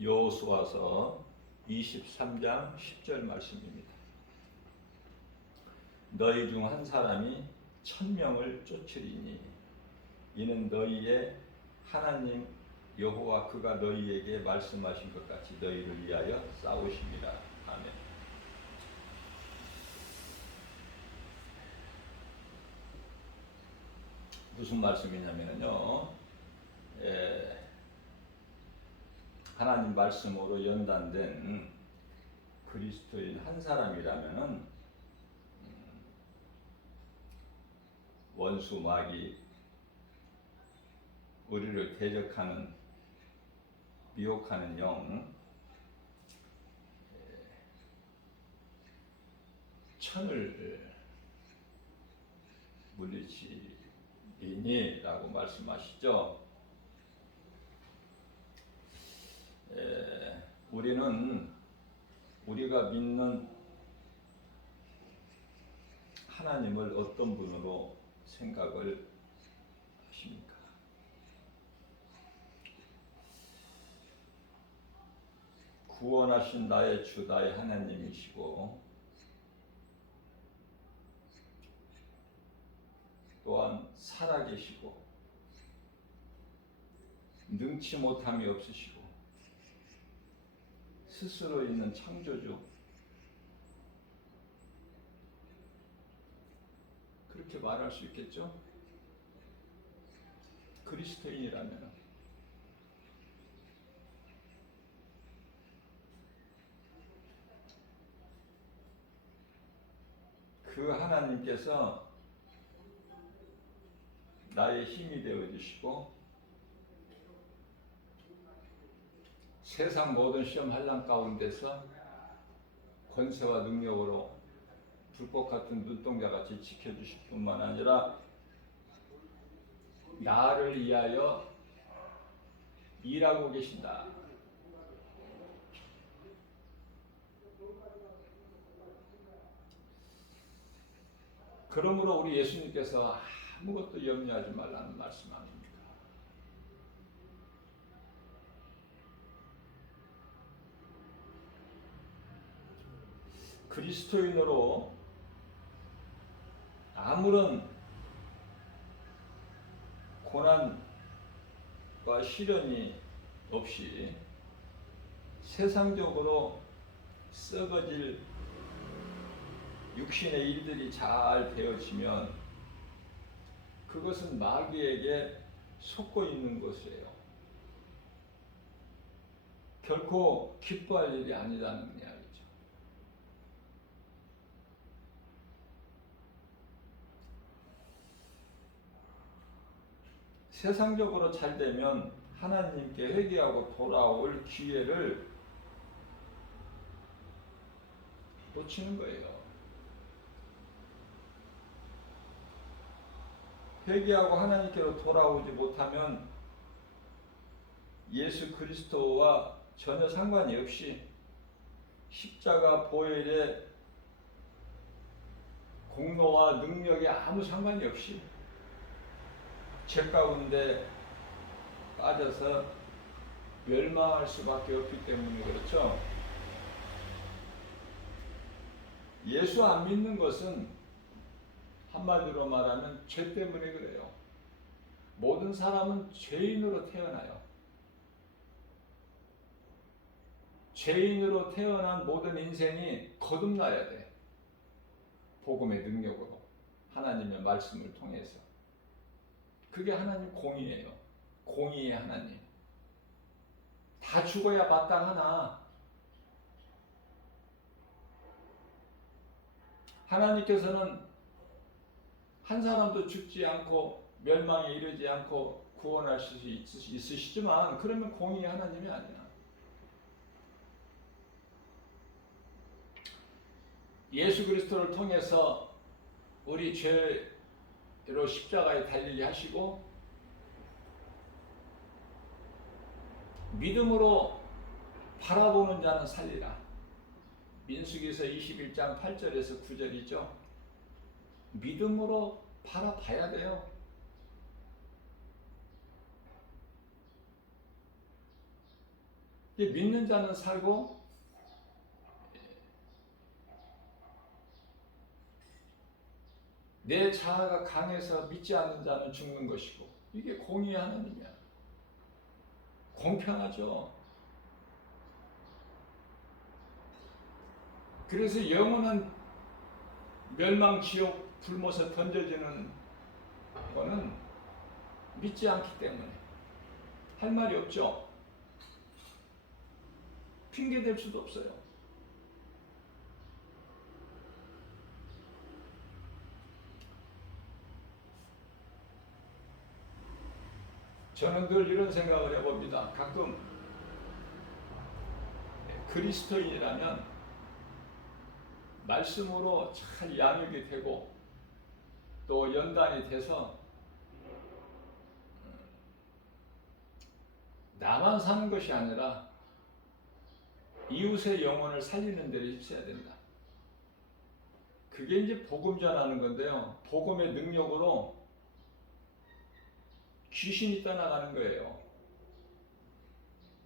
여호수아서 23장 10절 말씀입니다. 너희 중 한 사람이 1000명을 쫓으리니 이는 너희의 하나님 여호와 그가 너희에게 말씀하신 것 같이 너희를 위하여 싸우심이라. 아멘. 무슨 말씀이냐면요, 하나님 말씀으로 연단된 그리스도인 한 사람이라면은 원수 마귀 우리를 대적하는 미혹하는 영 천을 물리치리니라고 말씀하시죠. 우리는 우리가 믿는 하나님을 어떤 분으로 생각을 하십니까? 구원하신 나의 주 나의 하나님이시고 또한 살아계시고 능치 못함이 없으시고 스스로 있는 창조주, 그렇게 말할 수 있겠죠? 그리스도인이라면 그 하나님께서 나의 힘이 되어 주시고 세상 모든 시험 한란 가운데서 권세와 능력으로 불꽃 같은 눈동자같이 지켜주실 뿐만 아니라 나를 위하여 일하고 계신다. 그러므로 우리 예수님께서 아무것도 염려하지 말라는 말씀 아닙니까? 그리스도인으로 아무런 고난과 시련이 없이 세상적으로 썩어질 육신의 일들이 잘 되어지면 그것은 마귀에게 속고 있는 것이에요. 결코 기뻐할 일이 아니라는 이야기죠. 세상적으로 잘 되면 하나님께 회개하고 돌아올 기회를 놓치는 거예요. 회개하고 하나님께로 돌아오지 못하면 예수 그리스도와 전혀 상관이 없이 십자가 보혈의 공로와 능력에 아무 상관이 없이 죄 가운데 빠져서 멸망할 수밖에 없기 때문에 그렇죠. 예수 안 믿는 것은 한마디로 말하면 죄 때문에 그래요. 모든 사람은 죄인으로 태어나요. 죄인으로 태어난 모든 인생이 거듭나야 돼. 복음의 능력으로, 하나님의 말씀을 통해서. 그게 하나님 공의예요. 공의의 하나님. 다 죽어야 마땅하나. 하나님께서는 한 사람도 죽지 않고 멸망에 이르지 않고 구원할 수 있으시지만 그러면 공의의 하나님이 아니야. 예수 그리스도를 통해서 우리 죄로 십자가에 달리게 하시고 믿음으로 바라보는 자는 살리라. 민수기서 21장 8절에서 9절이죠. 믿음으로 바라봐야 돼요. 믿는 자는 살고 내 자아가 강해서 믿지 않는 자는 죽는 것이고, 이게 공의의 하나님이야. 공평하죠. 그래서 영원한 멸망 지옥 불못에 던져지는 거는 믿지 않기 때문에 할 말이 없죠. 핑계 댈 수도 없어요. 저는 늘 이런 생각을 해봅니다. 가끔 그리스도인이라면 말씀으로 잘 양육이 되고 또 연단이 돼서 나만 사는 것이 아니라 이웃의 영혼을 살리는 데를 힘써야 된다. 그게 이제 복음 전하는 건데요. 복음의 능력으로 귀신이 떠나가는 거예요.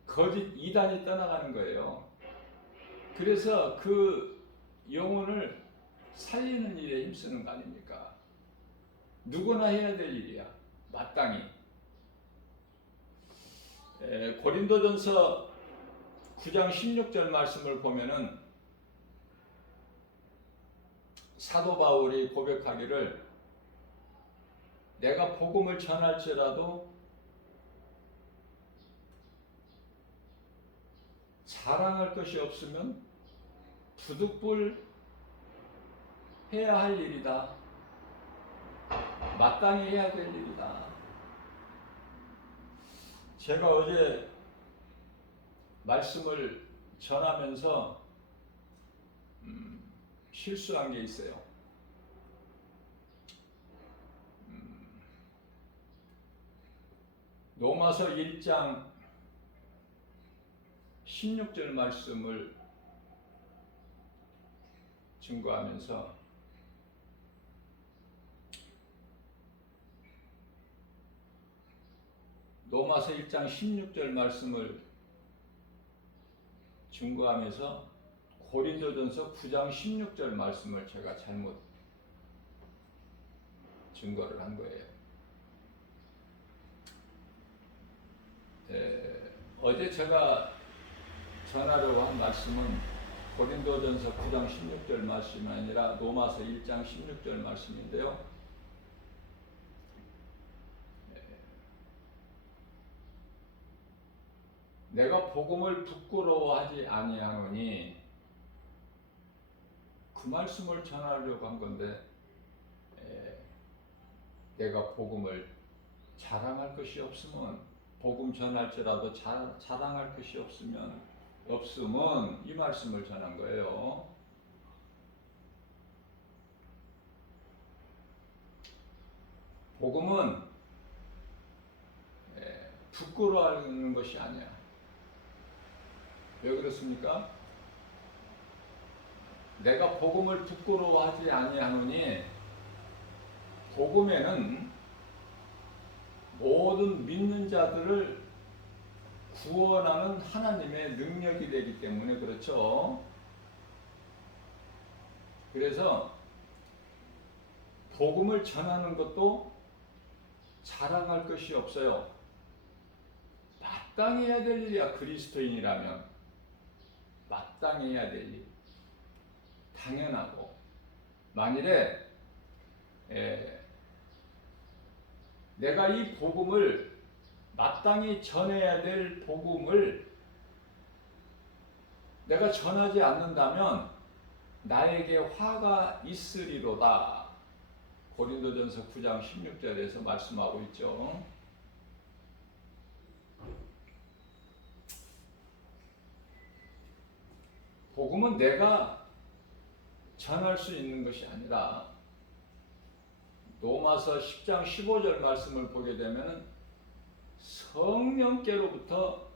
거짓 이단이 떠나가는 거예요. 그래서 그 영혼을 살리는 일에 힘쓰는 거 아닙니까? 누구나 해야 될 일이야. 마땅히. 고린도전서 9장 16절 말씀을 보면은 사도 바울이 고백하기를 내가 복음을 전할지라도 자랑할 것이 없으면 부득불 해야 할 일이다. 마땅히 해야 될 일이다. 제가 어제 말씀을 전하면서 실수한 게 있어요. 로마서 1장 16절 말씀을 증거하면서 로마서 1장 16절 말씀을 증거하면서 고린도전서 9장 16절 말씀을 제가 잘못 증거를 한 거예요. 어제 제가 전하려고 한 말씀은 고린도전서 9장 16절 말씀이 아니라 로마서 1장 16절 말씀인데요. 내가 복음을 부끄러워하지 아니하노니, 그 말씀을 전하려고 한 건데 내가 복음을 자랑할 것이 없으면, 복음 전할지라도 자랑할 것이 없으면 이 말씀을 전한 거예요. 복음은 부끄러워하는 것이 아니야. 왜 그렇습니까? 내가 복음을 부끄러워하지 아니하노니, 복음에는 모든 믿는 자들을 구원하는 하나님의 능력이 되기 때문에 그렇죠. 그래서 복음을 전하는 것도 자랑할 것이 없어요. 마땅히 해야 될 일이야. 그리스도인이라면 마땅히 해야 될 일, 당연하고. 만일에 내가 이 복음을 마땅히 전해야 될 복음을 내가 전하지 않는다면 나에게 화가 있으리로다. 고린도전서 9장 16절에서 말씀하고 있죠. 복음은 내가 전할 수 있는 것이 아니라, 로마서 10장 15절 말씀을 보게 되면 성령께로부터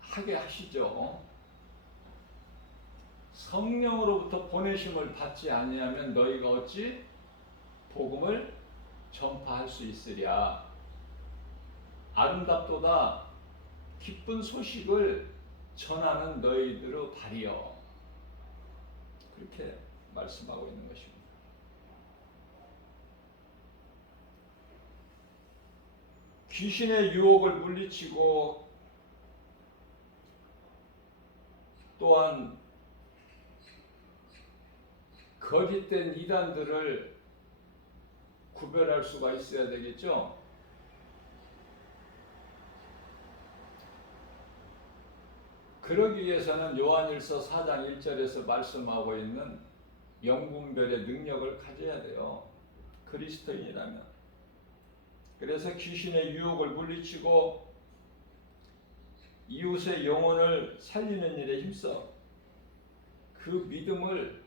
하게 하시죠. 성령으로부터 보내심을 받지 아니하면 너희가 어찌 복음을 전파할 수 있으랴. 아름답도다 기쁜 소식을 전하는 너희들의 발이여. 그렇게 말씀하고 있는 것입니다. 귀신의 유혹을 물리치고 또한 거짓된 이단들을 구별할 수가 있어야 되겠죠. 그러기 위해서는 요한일서 4장 1절에서 말씀하고 있는 영분별의 능력을 가져야 돼요. 그리스도인이라면. 그래서 귀신의 유혹을 물리치고 이웃의 영혼을 살리는 일에 힘써 그 믿음을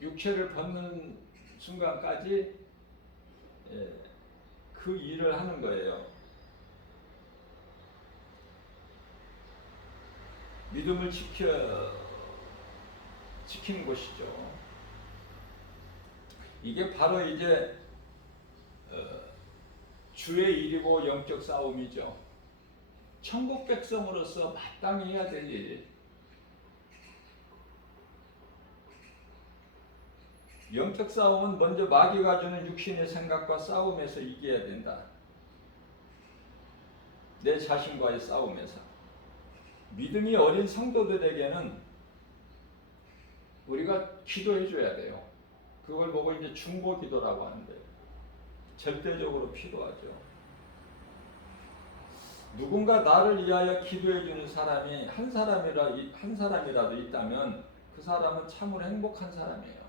육체를 벗는 순간까지 그 일을 하는 거예요. 믿음을 지키는 것이죠. 이게 바로 이제 주의 일이고 영적 싸움이죠. 천국 백성으로서 마땅히 해야 될 일. 영적 싸움은 먼저 마귀가 주는 육신의 생각과 싸움에서 이겨야 된다. 내 자신과의 싸움에서. 믿음이 어린 성도들에게는 우리가 기도해 줘야 돼요. 그걸 보고 이제 중보 기도라고 하는데 절대적으로 필요하죠. 누군가 나를 위하여 기도해 주는 사람이 한 사람이라도 있다면 그 사람은 참으로 행복한 사람이에요.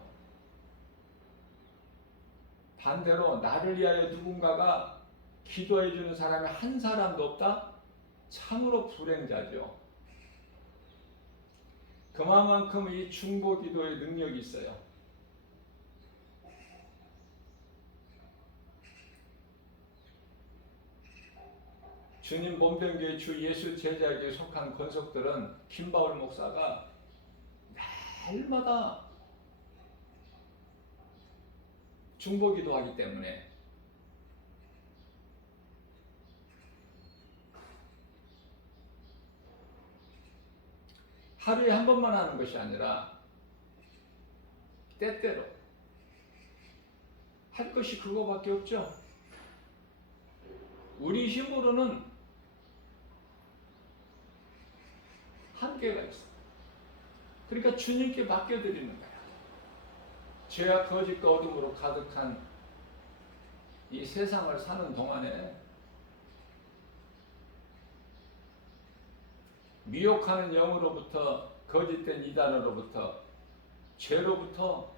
반대로 나를 위하여 누군가가 기도해 주는 사람이 한 사람도 없다? 참으로 불행자죠. 그만큼 이 중보 기도의 능력이 있어요. 주님 몸된교회 주 예수 제자에게 속한 권속들은 김바울 목사가 날마다 중보 기도하기 때문에 하루에 한 번만 하는 것이 아니라 때때로 할 것이 그거밖에 없죠. 우리 힘으로는 한계가 있어. 그러니까 주님께 맡겨드리는 거야. 죄와 거짓과 어둠으로 가득한 이 세상을 사는 동안에 미혹하는 영으로부터, 거짓된 이단으로부터, 죄로부터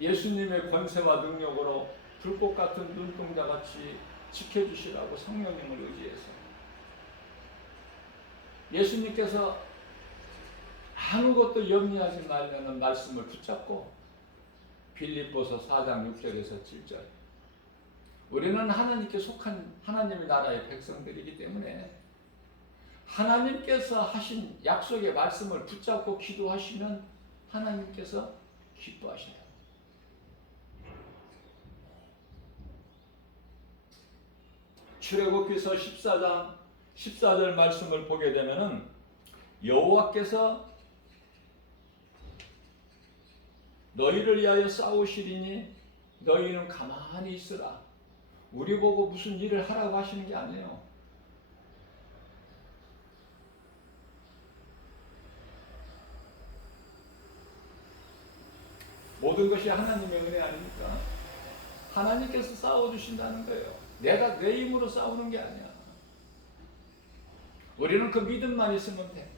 예수님의 권세와 능력으로 불꽃 같은 눈동자같이 지켜주시라고 성령님을 의지해서 예수님께서 아무것도 염려하지 말라는 말씀을 붙잡고 빌립보서 4장 6절에서 7절 우리는 하나님께 속한 하나님의 나라의 백성들이기 때문에 하나님께서 하신 약속의 말씀을 붙잡고 기도하시면 하나님께서 기뻐하신다. 출애굽기서 14장 14절 말씀을 보게 되면은 여호와께서 너희를 위하여 싸우시리니 너희는 가만히 있으라. 우리 보고 무슨 일을 하라고 하시는 게 아니에요. 모든 것이 하나님의 은혜 아닙니까? 하나님께서 싸워주신다는 거예요. 내가 내 힘으로 싸우는 게 아니야. 우리는 그 믿음만 있으면 돼.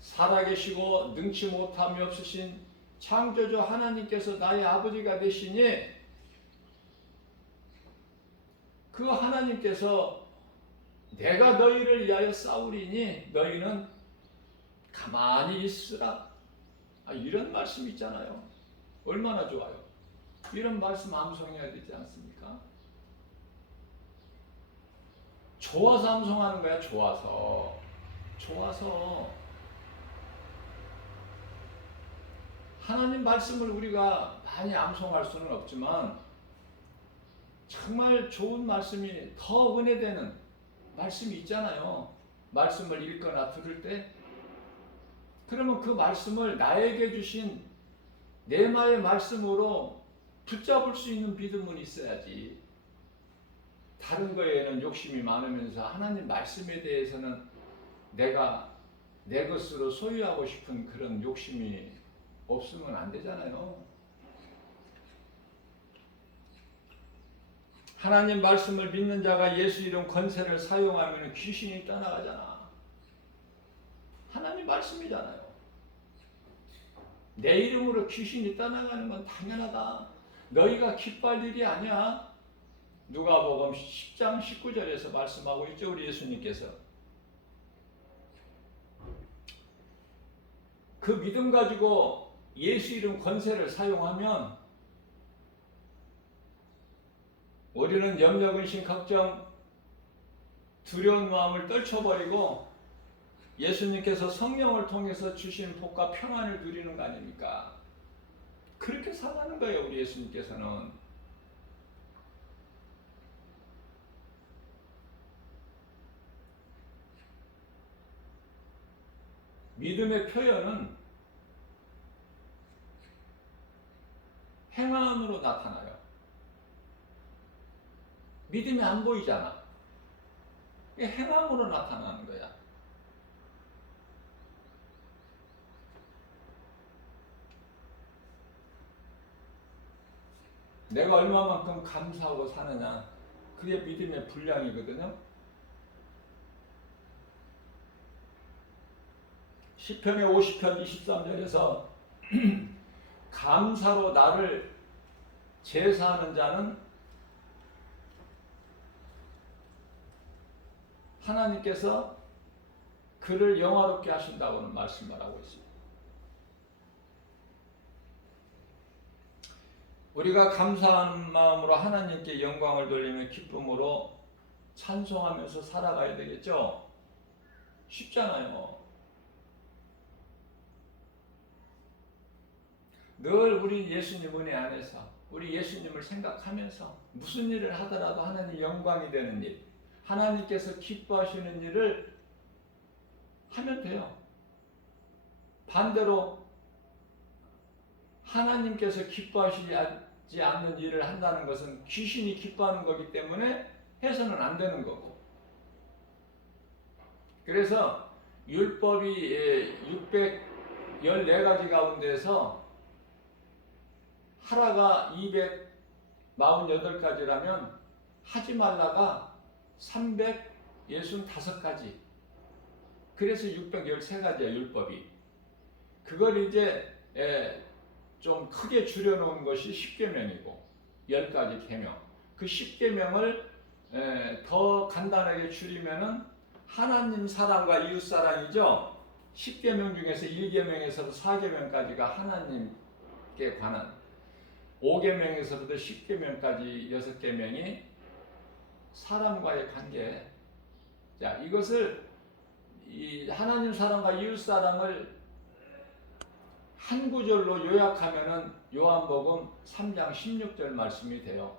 살아계시고 능치 못함이 없으신 창조주 하나님께서 나의 아버지가 되시니 그 하나님께서 내가 너희를 위하여 싸우리니 너희는 가만히 있으라. 이런 말씀 있잖아요. 얼마나 좋아요. 이런 말씀 암송해야 되지 않습니까? 좋아서 암송하는 거야. 좋아서 하나님 말씀을 우리가 많이 암송할 수는 없지만 정말 좋은 말씀이 더 은혜되는 말씀이 있잖아요. 말씀을 읽거나 들을 때 그러면 그 말씀을 나에게 주신 내마의 말씀으로 붙잡을 수 있는 믿음은 있어야지. 다른 거에는 욕심이 많으면서 하나님 말씀에 대해서는 내가 내 것으로 소유하고 싶은 그런 욕심이 없으면 안 되잖아요. 하나님 말씀을 믿는 자가 예수 이름 권세를 사용하면 귀신이 떠나가잖아. 하나님 말씀이잖아요. 내 이름으로 귀신이 떠나가는 건 당연하다. 너희가 기뻐할 일이 아니야. 누가복음 10장 19절에서 말씀하고 있죠. 우리 예수님께서. 그 믿음 가지고 예수 이름 권세를 사용하면 우리는 염려, 근심, 걱정, 두려운 마음을 떨쳐버리고 예수님께서 성령을 통해서 주신 복과 평안을 누리는 거 아닙니까? 그렇게 살아가는 거예요. 우리 예수님께서는. 믿음의 표현은 행함으로 나타나요. 믿음이 안 보이잖아. 이게 행함으로 나타나는 거야. 내가 얼마만큼 감사하고 사느냐, 그게 믿음의 분량이거든요. 시편의 50편 23절에서 감사로 나를 제사하는 자는 하나님께서 그를 영화롭게 하신다고는 말씀을 하고 있습니다. 우리가 감사하는 마음으로 하나님께 영광을 돌리며 기쁨으로 찬송하면서 살아가야 되겠죠? 쉽잖아요. 늘 우리 예수님 은혜 안에서 우리 예수님을 생각하면서 무슨 일을 하더라도 하나님 영광이 되는 일, 하나님께서 기뻐하시는 일을 하면 돼요. 반대로 하나님께서 기뻐하시지 않는 일을 한다는 것은 귀신이 기뻐하는 거기 때문에 해서는 안 되는 거고. 그래서 율법이 614가지 가운데서 하라가 248가지라면 하지 말라가 365가지. 그래서 613가지야 율법이. 그걸 이제 좀 크게 줄여놓은 것이 10계명이고 10가지 계명. 그 10계명을 더 간단하게 줄이면은 하나님 사랑과 이웃 사랑이죠. 10계명 중에서 1계명에서부터 4계명까지가 하나님께 관한, 5계명에서부터 10계명까지 6계명이 사람과의 관계. 자, 이것을 이 하나님 사랑과 이웃 사랑을 한 구절로 요약하면은 요한복음 3장 16절 말씀이 돼요.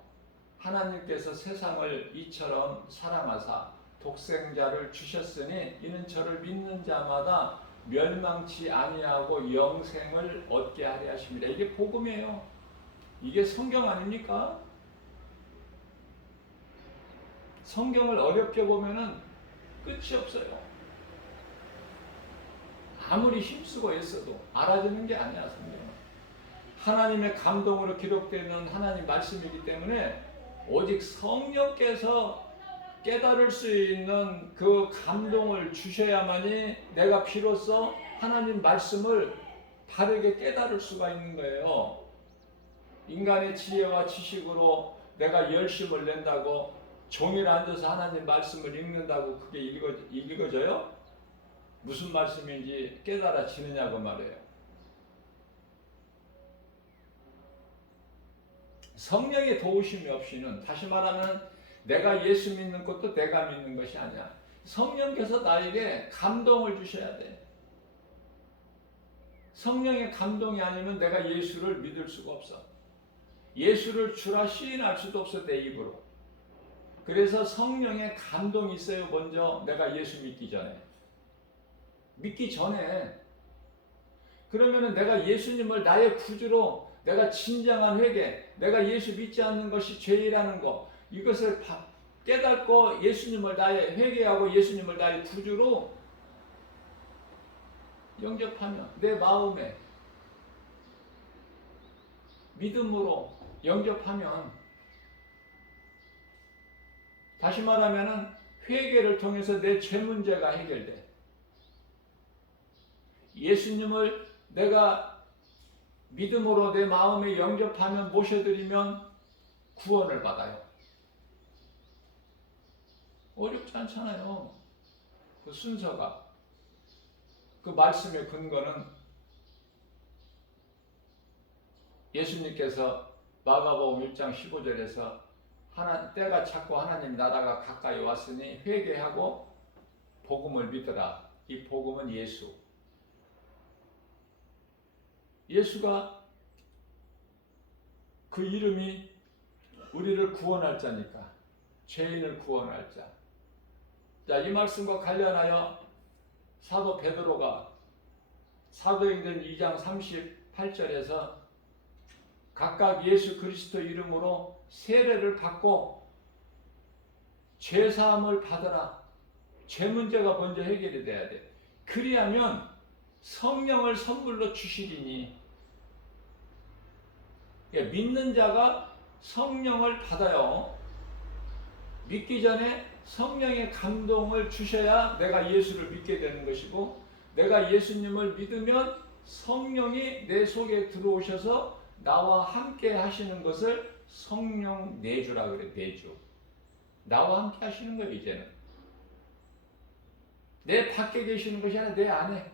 하나님께서 세상을 이처럼 사랑하사 독생자를 주셨으니 이는 저를 믿는 자마다 멸망치 아니하고 영생을 얻게 하려 하십니다. 이게 복음이에요. 이게 성경 아닙니까? 성경을 어렵게 보면은 끝이 없어요. 아무리 힘쓰고 애써도 알아듣는 게 아니야. 성경은 하나님의 감동으로 기록되는 하나님 말씀이기 때문에 오직 성령께서 깨달을 수 있는 그 감동을 주셔야만이 내가 비로소 하나님 말씀을 바르게 깨달을 수가 있는 거예요. 인간의 지혜와 지식으로 내가 열심을 낸다고 종일 앉아서 하나님 말씀을 읽는다고 그게 읽어져요? 무슨 말씀인지 깨달아지느냐고 말해요. 성령의 도우심이 없이는, 다시 말하면 내가 예수 믿는 것도 내가 믿는 것이 아니야. 성령께서 나에게 감동을 주셔야 돼. 성령의 감동이 아니면 내가 예수를 믿을 수가 없어. 예수를 주라 시인할 수도 없어 내 입으로. 그래서 성령의 감동이 있어요. 먼저 내가 예수 믿기 전에. 믿기 전에. 그러면은 내가 예수님을 나의 구주로 내가 진정한 회개, 내가 예수 믿지 않는 것이 죄라는 거, 이것을 깨닫고 예수님을 나의 회개하고 예수님을 나의 구주로 영접하면, 내 마음에 믿음으로 영접하면, 다시 말하면은 회개를 통해서 내 죄 문제가 해결돼. 예수님을 내가 믿음으로 내 마음에 영접하면, 모셔드리면 구원을 받아요. 어렵지 않잖아요. 그 순서가. 그 말씀의 근거는 예수님께서 마가복음 1장 15절에서 때가 찼고 하나님 나라가 가까이 왔으니 회개하고 복음을 믿으라. 이 복음은 예수. 예수가 그 이름이 우리를 구원할 자니까. 죄인을 구원할 자. 자, 이 말씀과 관련하여 사도 베드로가 사도행전 2장 38절에서 각각 예수 그리스도 이름으로 세례를 받고 죄사함을 받으라. 죄 문제가 먼저 해결이 돼야 돼. 그리하면 성령을 선물로 주시리니. 믿는 자가 성령을 받아요. 믿기 전에 성령의 감동을 주셔야 내가 예수를 믿게 되는 것이고, 내가 예수님을 믿으면 성령이 내 속에 들어오셔서 나와 함께 하시는 것을 성령 내주라 그래. 내주. 나와 함께 하시는 거예요. 이제는 내 밖에 계시는 것이 아니라 내 안에.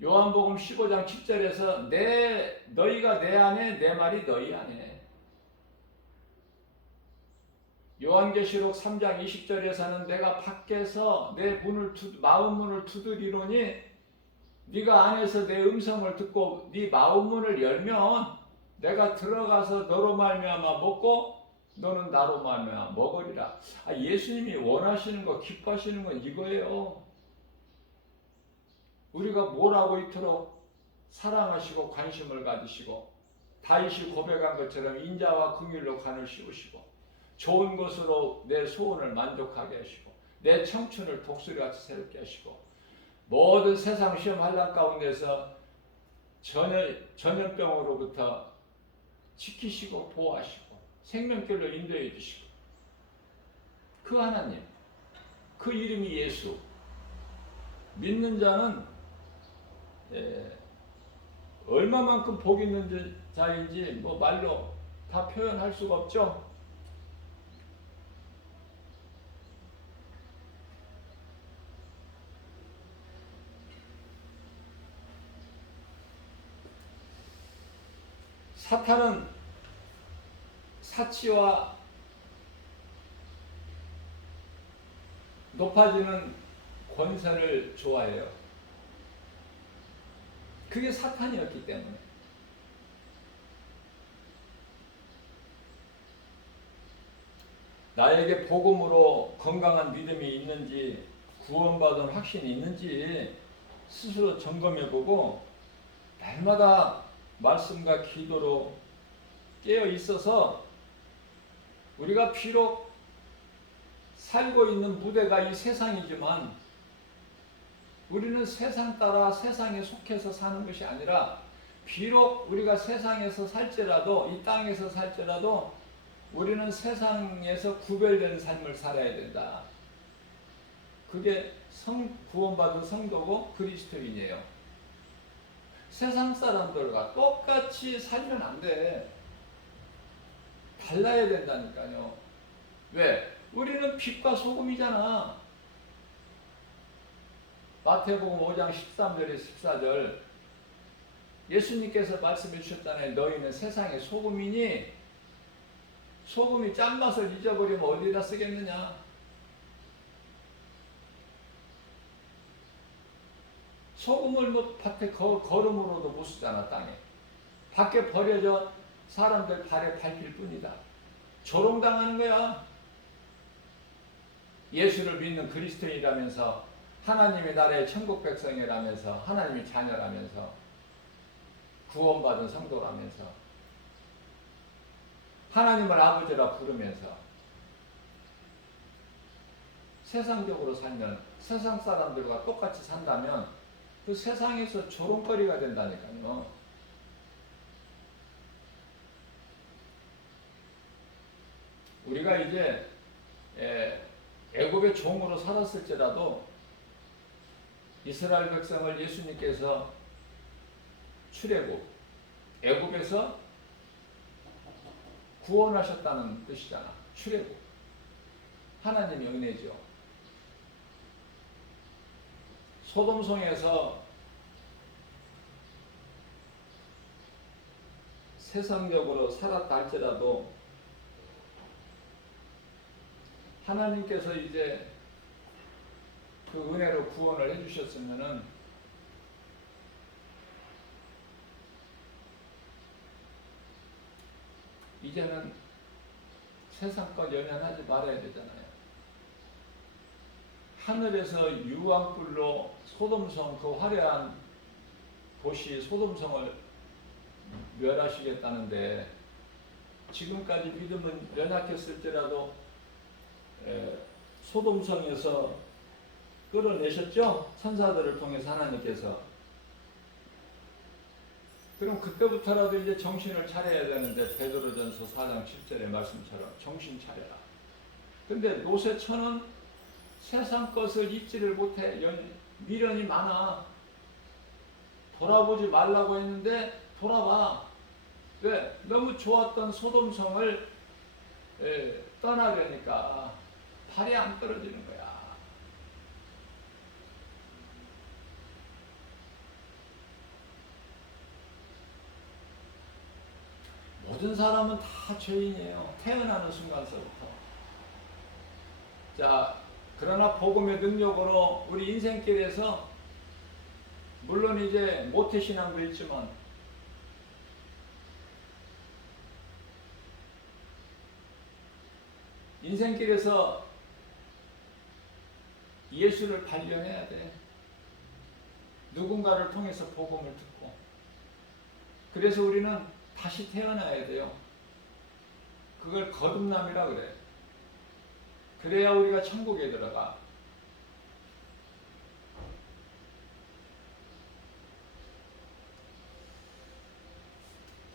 요한복음 15장 10절에서 너희가 내 안에, 내 말이 너희 안에. 요한계시록 3장 20절에서는 내가 밖에서 내 마음 문을 두드리노니 네가 안에서 내 음성을 듣고 네 마음 문을 열면 내가 들어가서 너로 말미암아 먹고 너는 나로 말미암아 먹으리라. 예수님이 원하시는 거, 기뻐하시는 건 이거예요. 우리가 뭘 하고 있도록 사랑하시고 관심을 가지시고 다윗이 고백한 것처럼 인자와 긍휼로 간을 씌우시고 좋은 것으로 내 소원을 만족하게 하시고 내 청춘을 독수리같이 새롭게 하시고 모든 세상 시험 환난 가운데서 전염병으로부터 지키시고 보호하시고 생명길로 인도해 주시고, 그 하나님, 그 이름이 예수. 믿는 자는 얼마만큼 복 있는 자인지 뭐 말로 다 표현할 수가 없죠. 사탄은 사치와 높아지는 권세를 좋아해요. 그게 사탄이었기 때문에. 나에게 복음으로 건강한 믿음이 있는지, 구원받은 확신이 있는지 스스로 점검해보고 날마다 말씀과 기도로 깨어 있어서, 우리가 비록 살고 있는 무대가 이 세상이지만 우리는 세상 따라 세상에 속해서 사는 것이 아니라, 비록 우리가 세상에서 살지라도, 이 땅에서 살지라도 우리는 세상에서 구별되는 삶을 살아야 된다. 그게 구원받은 성도고 그리스도인이에요. 세상 사람들과 똑같이 살면 안 돼. 달라야 된다니까요. 왜? 우리는 빛과 소금이잖아. 마태복음 5장 13절에 14절 예수님께서 말씀해 주셨잖아요. 너희는 세상의 소금이니 소금이 짠맛을 잊어버리면 어디다 쓰겠느냐. 소금을 뭐 밭에 거름으로도 못 쓰잖아, 땅에. 밖에 버려져 사람들 발에 밟힐 뿐이다. 조롱당하는 거야. 예수를 믿는 그리스도인이라면서, 하나님의 나라의 천국 백성이라면서, 하나님의 자녀라면서, 구원받은 성도라면서, 하나님을 아버지라 부르면서 세상적으로 살면, 세상 사람들과 똑같이 산다면 그 세상에서 조롱거리가 된다니까요. 우리가 이제 애굽의 종으로 살았을지라도 이스라엘 백성을 예수님께서 출애굽, 애굽에서 구원하셨다는 뜻이잖아. 출애굽. 하나님의 은혜죠. 소돔성에서 세상적으로 살았다 할지라도 하나님께서 이제 그 은혜로 구원을 해주셨으면은 이제는 세상과 연연하지 말아야 되잖아요. 하늘에서 유황불로 소돔성, 그 화려한 도시 소돔성을 멸하시겠다는데, 지금까지 믿음은 연약했을지라도 소돔성에서 끌어내셨죠? 천사들을 통해서 하나님께서. 그럼 그때부터라도 이제 정신을 차려야 되는데, 베드로전서 4장 7절의 말씀처럼 정신 차려라. 근데 노세천은 세상 것을 잊지를 못해. 미련이 많아. 돌아보지 말라고 했는데 돌아봐. 왜? 너무 좋았던 소돔성을 떠나려니까 발이 안 떨어지는 거야. 모든 사람은 다 죄인이에요. 태어나는 순간서부터. 자, 그러나 복음의 능력으로 우리 인생길에서 물론 이제 모태신앙도 있지만 인생길에서 예수를 발견해야 돼. 누군가를 통해서 복음을 듣고. 그래서 우리는 다시 태어나야 돼요. 그걸 거듭남이라 그래. 그래야 우리가 천국에 들어가.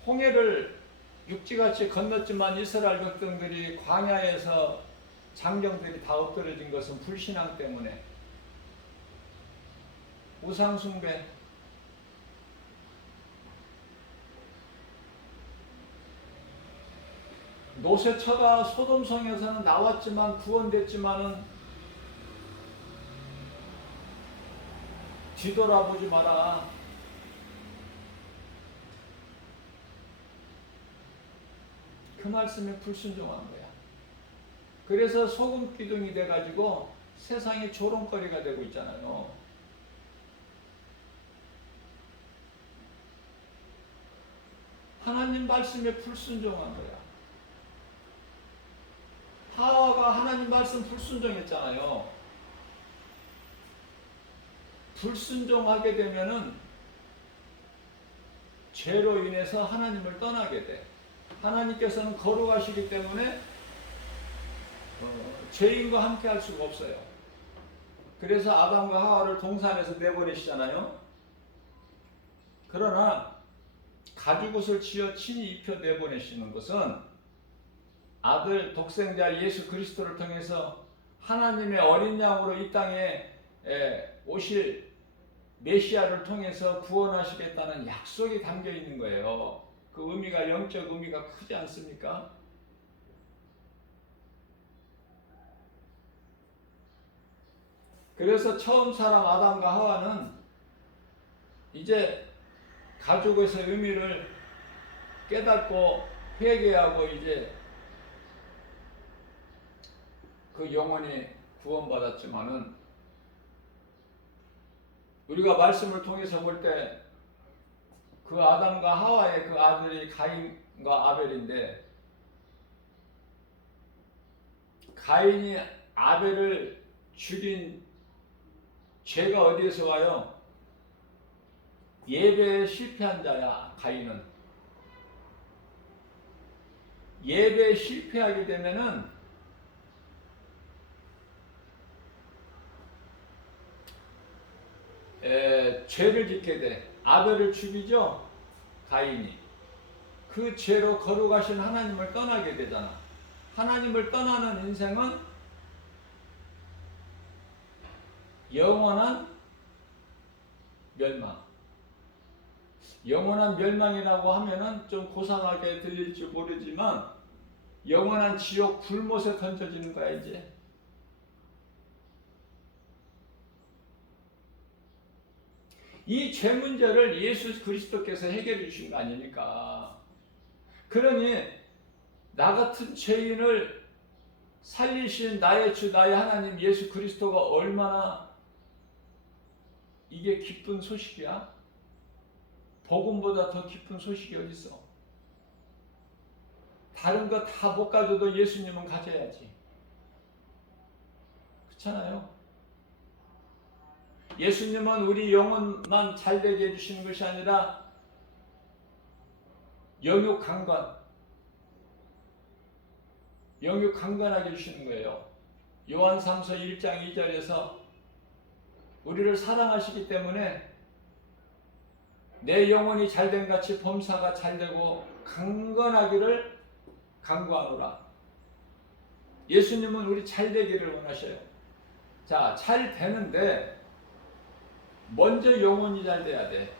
홍해를 육지같이 건넜지만 이스라엘 백성들이 광야에서 장정들이 다 엎드려진 것은 불신앙 때문에. 우상숭배. 노세처가 소돔성에서는 나왔지만 구원됐지만은 뒤돌아보지 마라. 그 말씀에 불순종한 거야. 그래서 소금 기둥이 돼가지고 세상의 조롱거리가 되고 있잖아요. 하나님 말씀에 불순종한 거야. 하와가 하나님 말씀 불순종했잖아요. 불순종하게 되면은 죄로 인해서 하나님을 떠나게 돼. 하나님께서는 거룩하시기 때문에 죄인과 함께 할 수가 없어요. 그래서 아담과 하와를 동산에서 내보내시잖아요. 그러나 가죽옷을 지어 친히 입혀 내보내시는 것은 아들 독생자 예수 그리스도를 통해서 하나님의 어린 양으로 이 땅에 오실 메시아를 통해서 구원하시겠다는 약속이 담겨 있는 거예요. 그 의미가, 영적 의미가 크지 않습니까? 그래서 처음 사람 아담과 하와는 이제 가죽에서의 의미를 깨닫고 회개하고 이제 그 영혼이 구원받았지만은 우리가 말씀을 통해서 볼 때 그 아담과 하와의 그 아들이 가인과 아벨인데, 가인이 아벨을 죽인 죄가 어디에서 와요? 예배에 실패한 자야. 가인은 예배에 실패하게 되면은 죄를 짓게 돼. 아벨을 죽이죠, 가인이. 그 죄로 거룩하신 하나님을 떠나게 되잖아. 하나님을 떠나는 인생은 영원한 멸망. 영원한 멸망이라고 하면은 좀 고상하게 들릴지 모르지만 영원한 지옥 불못에 던져지는 거야, 이제. 이 죄 문제를 예수 그리스도께서 해결해 주신 거 아닙니까? 그러니 나 같은 죄인을 살리신 나의 주 나의 하나님 예수 그리스도가 얼마나 이게 기쁜 소식이야? 복음보다 더 기쁜 소식이 어디 있어? 다른 거 다 못 가져도 예수님은 가져야지. 그렇잖아요? 예수님은 우리 영혼만 잘되게 해주시는 것이 아니라 영육 강건하게 해주시는 거예요. 요한삼서 1장 2절에서 우리를 사랑하시기 때문에 내 영혼이 잘된 같이 범사가 잘되고 강건하기를 간구하노라. 예수님은 우리 잘되기를 원하셔요. 자, 잘 되는데 먼저 영혼이 잘 돼야 돼.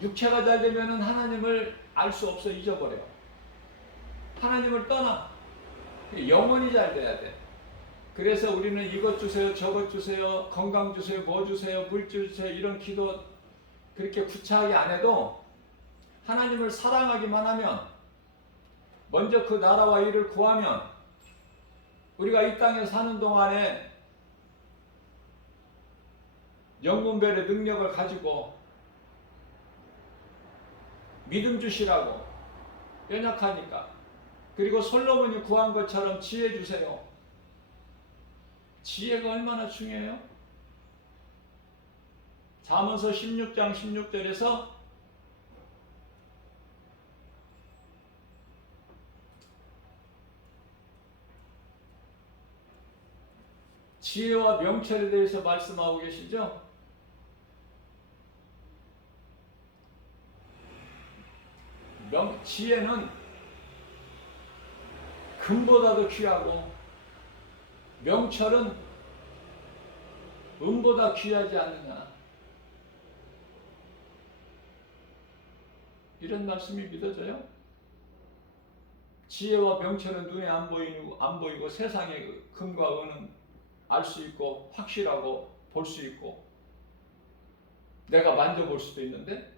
육체가 잘 되면 하나님을 알 수 없어. 잊어버려. 하나님을 떠나. 영혼이 잘 돼야 돼. 그래서 우리는 이것 주세요, 저것 주세요, 건강 주세요, 뭐 주세요, 물 주세요, 이런 기도 그렇게 구차하게 안 해도 하나님을 사랑하기만 하면, 먼저 그 나라와 일을 구하면, 우리가 이 땅에 사는 동안에 영분별의 능력을 가지고 믿음 주시라고, 연약하니까. 그리고 솔로몬이 구한 것처럼 지혜 주세요. 지혜가 얼마나 중요해요? 잠언서 16장 16절에서 지혜와 명철에 대해서 말씀하고 계시죠? 지혜는 금보다도 귀하고 명철은 은보다 귀하지 않느냐. 이런 말씀이 믿어져요? 지혜와 명철은 눈에 안 보이고 세상의 금과 은은 알 수 있고 확실하고 볼 수 있고 내가 만져볼 수도 있는데,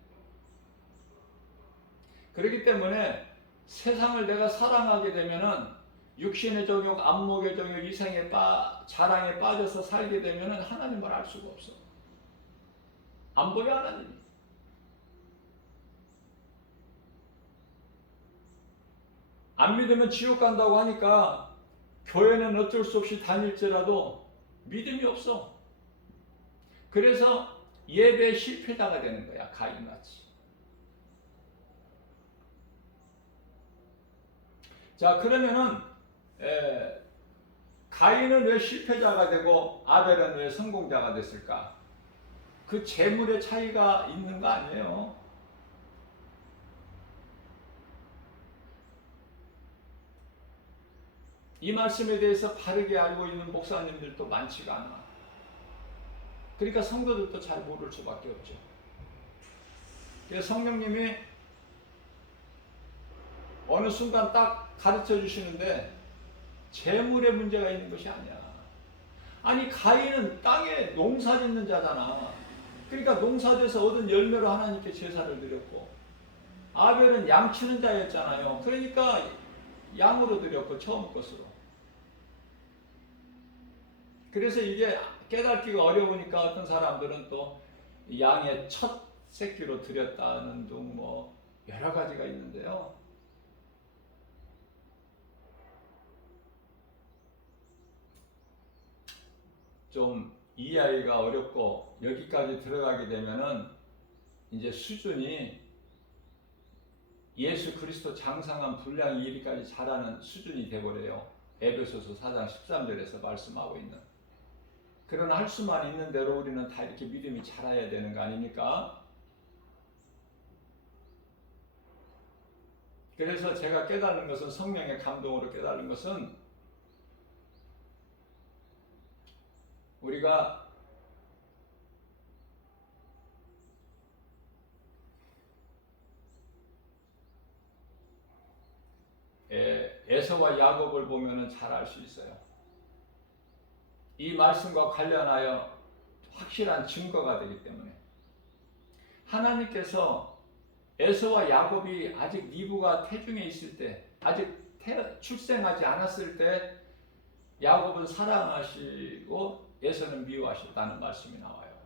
그렇기 때문에 세상을 내가 사랑하게 되면은 육신의 정욕, 안목의 정욕, 이생의 자랑에 빠져서 살게 되면은 하나님을 알 수가 없어. 안 보여, 하나님이. 안 믿으면 지옥 간다고 하니까 교회는 어쩔 수 없이 다닐지라도 믿음이 없어. 그래서 예배 실패자가 되는 거야, 가인같이. 자, 그러면은 가인은 왜 실패자가 되고 아벨은 왜 성공자가 됐을까? 그 재물의 차이가 있는 거 아니에요. 이 말씀에 대해서 바르게 알고 있는 목사님들도 많지가 않아. 그러니까 성도들도 잘 모를 수밖에 없죠. 그래서 성령님이 어느 순간 딱 가르쳐 주시는데 재물의 문제가 있는 것이 아니야. 아니, 가인은 땅에 농사 짓는 자잖아. 그러니까 농사돼서 얻은 열매로 하나님께 제사를 드렸고, 아벨은 양 치는 자였잖아요. 그러니까 양으로 드렸고, 처음 것으로. 그래서 이게 깨닫기가 어려우니까 어떤 사람들은 또 양의 첫 새끼로 드렸다는 등 뭐 여러 가지가 있는데요. 좀 이해하기가 어렵고 여기까지 들어가게 되면은 이제 수준이 예수 그리스도 장상한 분량이 이리까지 자라는 수준이 되버려요. 에베소서 4장 13절에서 말씀하고 있는. 그러나 할 수만 있는 대로 우리는 다 이렇게 믿음이 자라야 되는 거 아닙니까? 그래서 제가 깨달은 것은, 성령의 감동으로 깨달은 것은, 우리가 에서와 야곱을 보면은 잘 알 수 있어요. 이 말씀과 관련하여 확실한 증거가 되기 때문에 하나님께서 에서와 야곱이 아직 니브가 태중에 있을 때, 아직 출생하지 않았을 때 야곱은 사랑하시고 에서는 미워하셨다는 말씀이 나와요.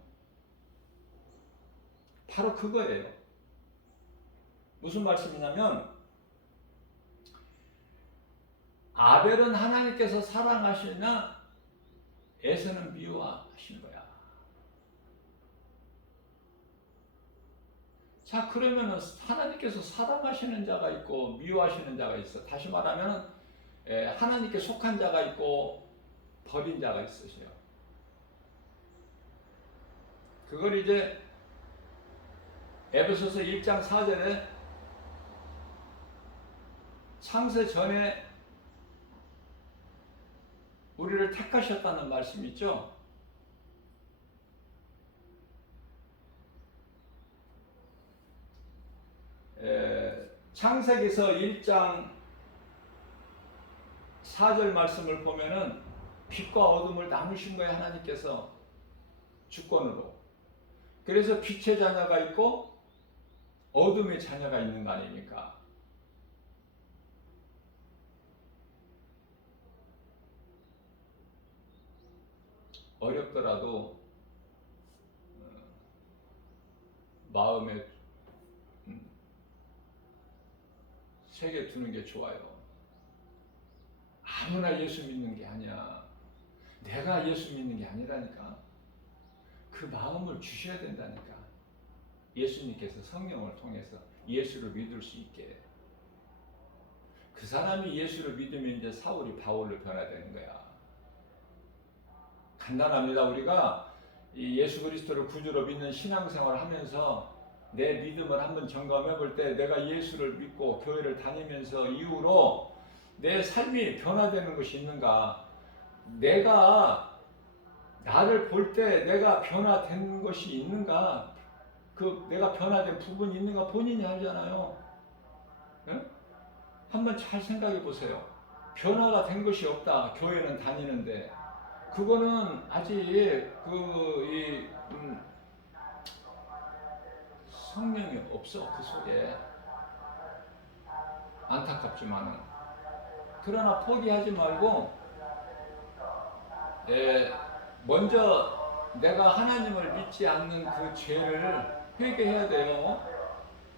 바로 그거예요. 무슨 말씀이냐면 아벨은 하나님께서 사랑하시나 에서는 미워하신 거야. 자, 그러면은 하나님께서 사랑하시는 자가 있고 미워하시는 자가 있어. 다시 말하면 하나님께 속한 자가 있고 버린 자가 있으세요. 그걸 이제 에베소서 1장 4절에 창세 전에 우리를 택하셨다는 말씀이 있죠. 창세기서 1장 4절 말씀을 보면은 빛과 어둠을 나누신 거예요. 하나님께서 주권으로. 그래서 빛의 자녀가 있고 어둠의 자녀가 있는 거 아닙니까? 어렵더라도 마음에 새겨 두는 게 좋아요. 아무나 예수 믿는 게 아니야. 내가 예수 믿는 게 아니라니까. 그 마음을 주셔야 된다니까. 예수님께서 성령을 통해서 예수를 믿을 수 있게. 그 사람이 예수를 믿으면 이제 사울이 바울로 변화되는 거야. 간단합니다. 우리가 이 예수 그리스도를 구주로 믿는 신앙생활을 하면서 내 믿음을 한번 점검해 볼 때, 내가 예수를 믿고 교회를 다니면서 이후로 내 삶이 변화되는 것이 있는가? 내가 나를 볼 때 내가 변화된 것이 있는가? 그 내가 변화된 부분이 있는가? 본인이 알잖아요. 네? 한번 잘 생각해 보세요. 변화가 된 것이 없다. 교회는 다니는데 그거는 아직 성령이 없어. 그 속에. 안타깝지만은. 그러나 포기하지 말고 먼저 내가 하나님을 믿지 않는 그 죄를 회개해야 돼요.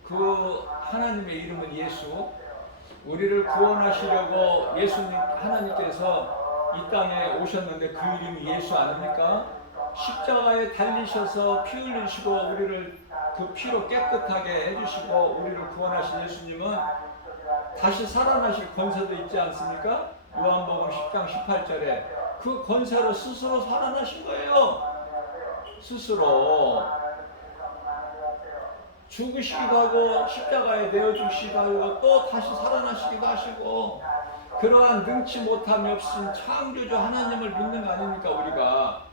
그 하나님의 이름은 예수. 우리를 구원하시려고 예수님 하나님께서 이 땅에 오셨는데 그 이름이 예수 아닙니까? 십자가에 달리셔서 피 흘리시고 우리를 그 피로 깨끗하게 해주시고 우리를 구원하신 예수님은 다시 살아나실 권세도 있지 않습니까? 요한복음 10장 18절에 그 권세로 스스로 살아나신 거예요. 스스로 죽으시기도 하고 십자가에 내어주시기도 하고 또 다시 살아나시기도 하시고, 그러한 능치 못함이 없으신 창조주 하나님을 믿는 거 아닙니까? 우리가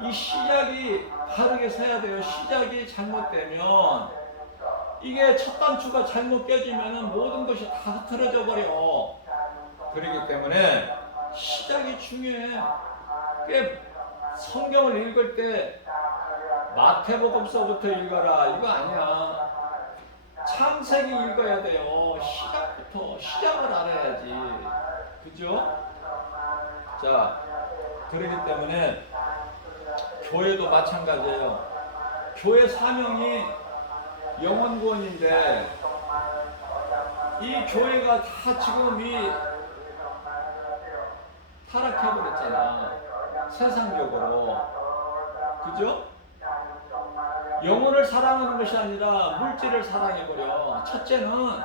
이 시작이 바르게 서야 돼요. 시작이 잘못되면, 이게 첫 단추가 잘못 껴지면 모든 것이 다 흐트러져 버려. 그렇기 때문에 시작이 중요해. 성경을 읽을 때 마태복음서부터 읽어라 이거 아니야. 창세기 읽어야 돼요. 시작부터 시작을 알아야지. 그죠? 자, 그렇기 때문에 교회도 마찬가지예요. 교회 사명이 영혼 구원인데 이 교회가 다 지금 이 타락해버렸잖아. 세상적으로. 그죠? 영혼을 사랑하는 것이 아니라 물질을 사랑해버려. 첫째는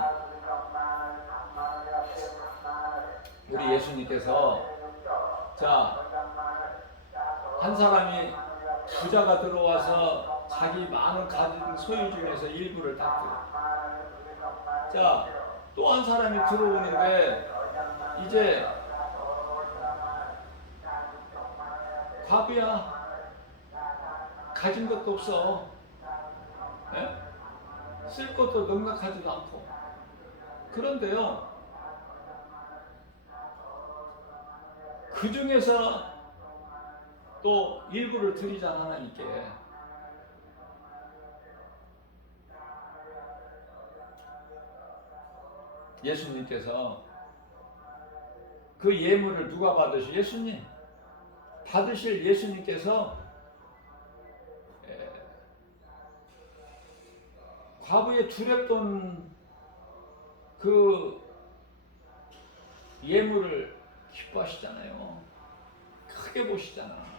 우리 예수님께서 한 사람이 부자가 들어와서 자기 많은 가진 소유 중에서 일부를 딱 들어. 또 한 사람이 들어오는데 이제 과부야, 가진 것도 없어. 네? 쓸 것도 넉넉하지도 않고. 그런데요, 그 중에서 또 일부를 드리잖아, 하나님께. 예수님께서 그 예물을 누가 받으시? 예수님. 받으실 예수님께서 과부의 두렵던 그 예물을 기뻐하시잖아요. 크게 보시잖아.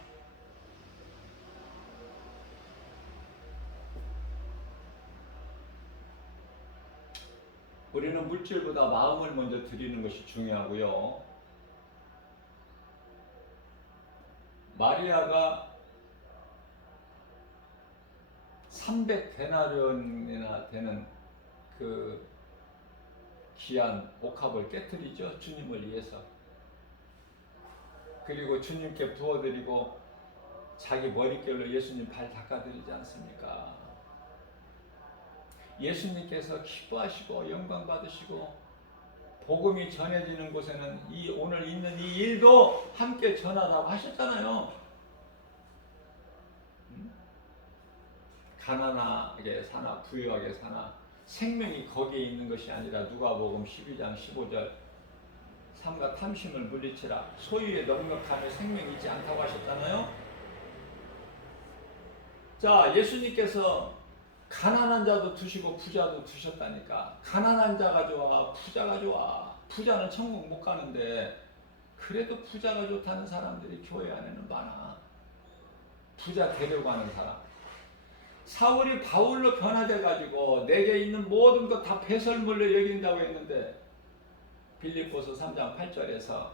우리는 물질보다 마음을 먼저 드리는 것이 중요하고요. 마리아가 300데나리온이나 되는 그 귀한 옥합을 깨뜨리죠. 주님을 위해서. 그리고 주님께 부어드리고 자기 머릿결로 예수님 발 닦아드리지 않습니까? 예수님께서 기뻐하시고 영광 받으시고 복음이 전해지는 곳에는 오늘 있는 이 일도 함께 전하라고 하셨잖아요. 가난하게 사나 부유하게 사나 생명이 거기에 있는 것이 아니라 누가복음 12장 15절 삼가 탐심을 물리치라 소유에 넉넉함에 생명이 있지 않다고 하셨잖아요. 예수님께서 가난한 자도 두시고 부자도 두셨다니까. 가난한 자가 좋아, 부자가 좋아. 부자는 천국 못 가는데 그래도 부자가 좋다는 사람들이 교회 안에는 많아. 부자 되려고 하는 사람. 사울이 바울로 변화돼가지고 내게 있는 모든 것 다 배설물로 여긴다고 했는데 빌립보서 3장 8절에서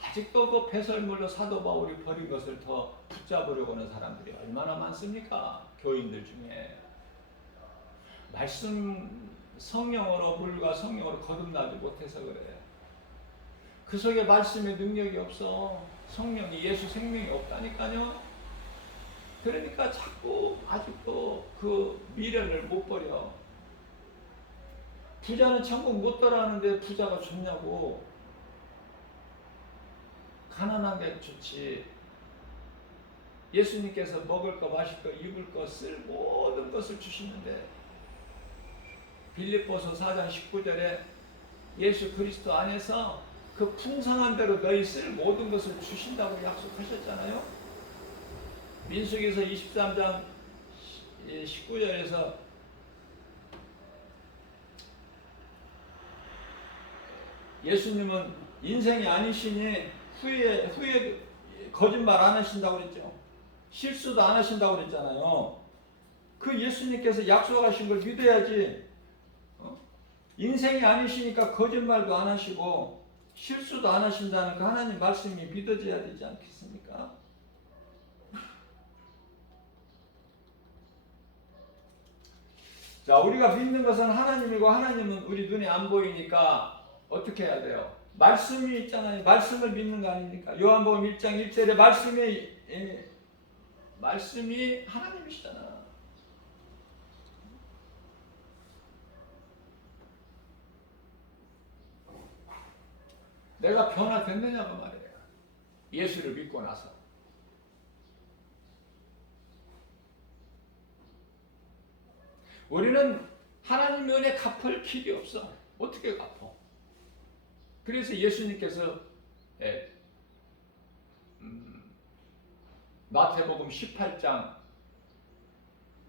아직도 그 배설물로 사도 바울이 버린 것을 더 붙잡으려고 하는 사람들이 얼마나 많습니까? 교인들 중에. 말씀 성령으로 물과 성령으로 거듭나지 못해서 그래. 그 속에 말씀의 능력이 없어. 성령이 예수 생명이 없다니까요. 그러니까 자꾸 아직도 그 미련을 못 버려. 부자는 천국 못 들어가는데 부자가 좋냐고. 가난한 게 좋지. 예수님께서 먹을 거, 마실 거, 입을 거, 쓸 모든 것을 주시는데 빌립보서 4장 19절에 예수 그리스도 안에서 그 풍성한 대로 너희 쓸 모든 것을 주신다고 약속하셨잖아요. 민수기서 23장 19절에서 예수님은 인생이 아니시니 후에 거짓말 안 하신다고 그랬죠. 실수도 안 하신다고 그랬잖아요. 그 예수님께서 약속하신 걸 믿어야지. 인생이 아니시니까 거짓말도 안 하시고 실수도 안 하신다는 그 하나님 말씀이 믿어져야 되지 않겠습니까? 우리가 믿는 것은 하나님이고 하나님은 우리 눈에 안 보이니까 어떻게 해야 돼요? 말씀이 있잖아요. 말씀을 믿는 거 아닙니까? 요한복음 1장 1절에 말씀이 하나님이시잖아. 내가 변화됐느냐고 말이에요. 예수를 믿고 나서. 우리는 하나님의 은혜 갚을 길이 없어. 어떻게 갚어? 그래서 예수님께서 마태복음 18장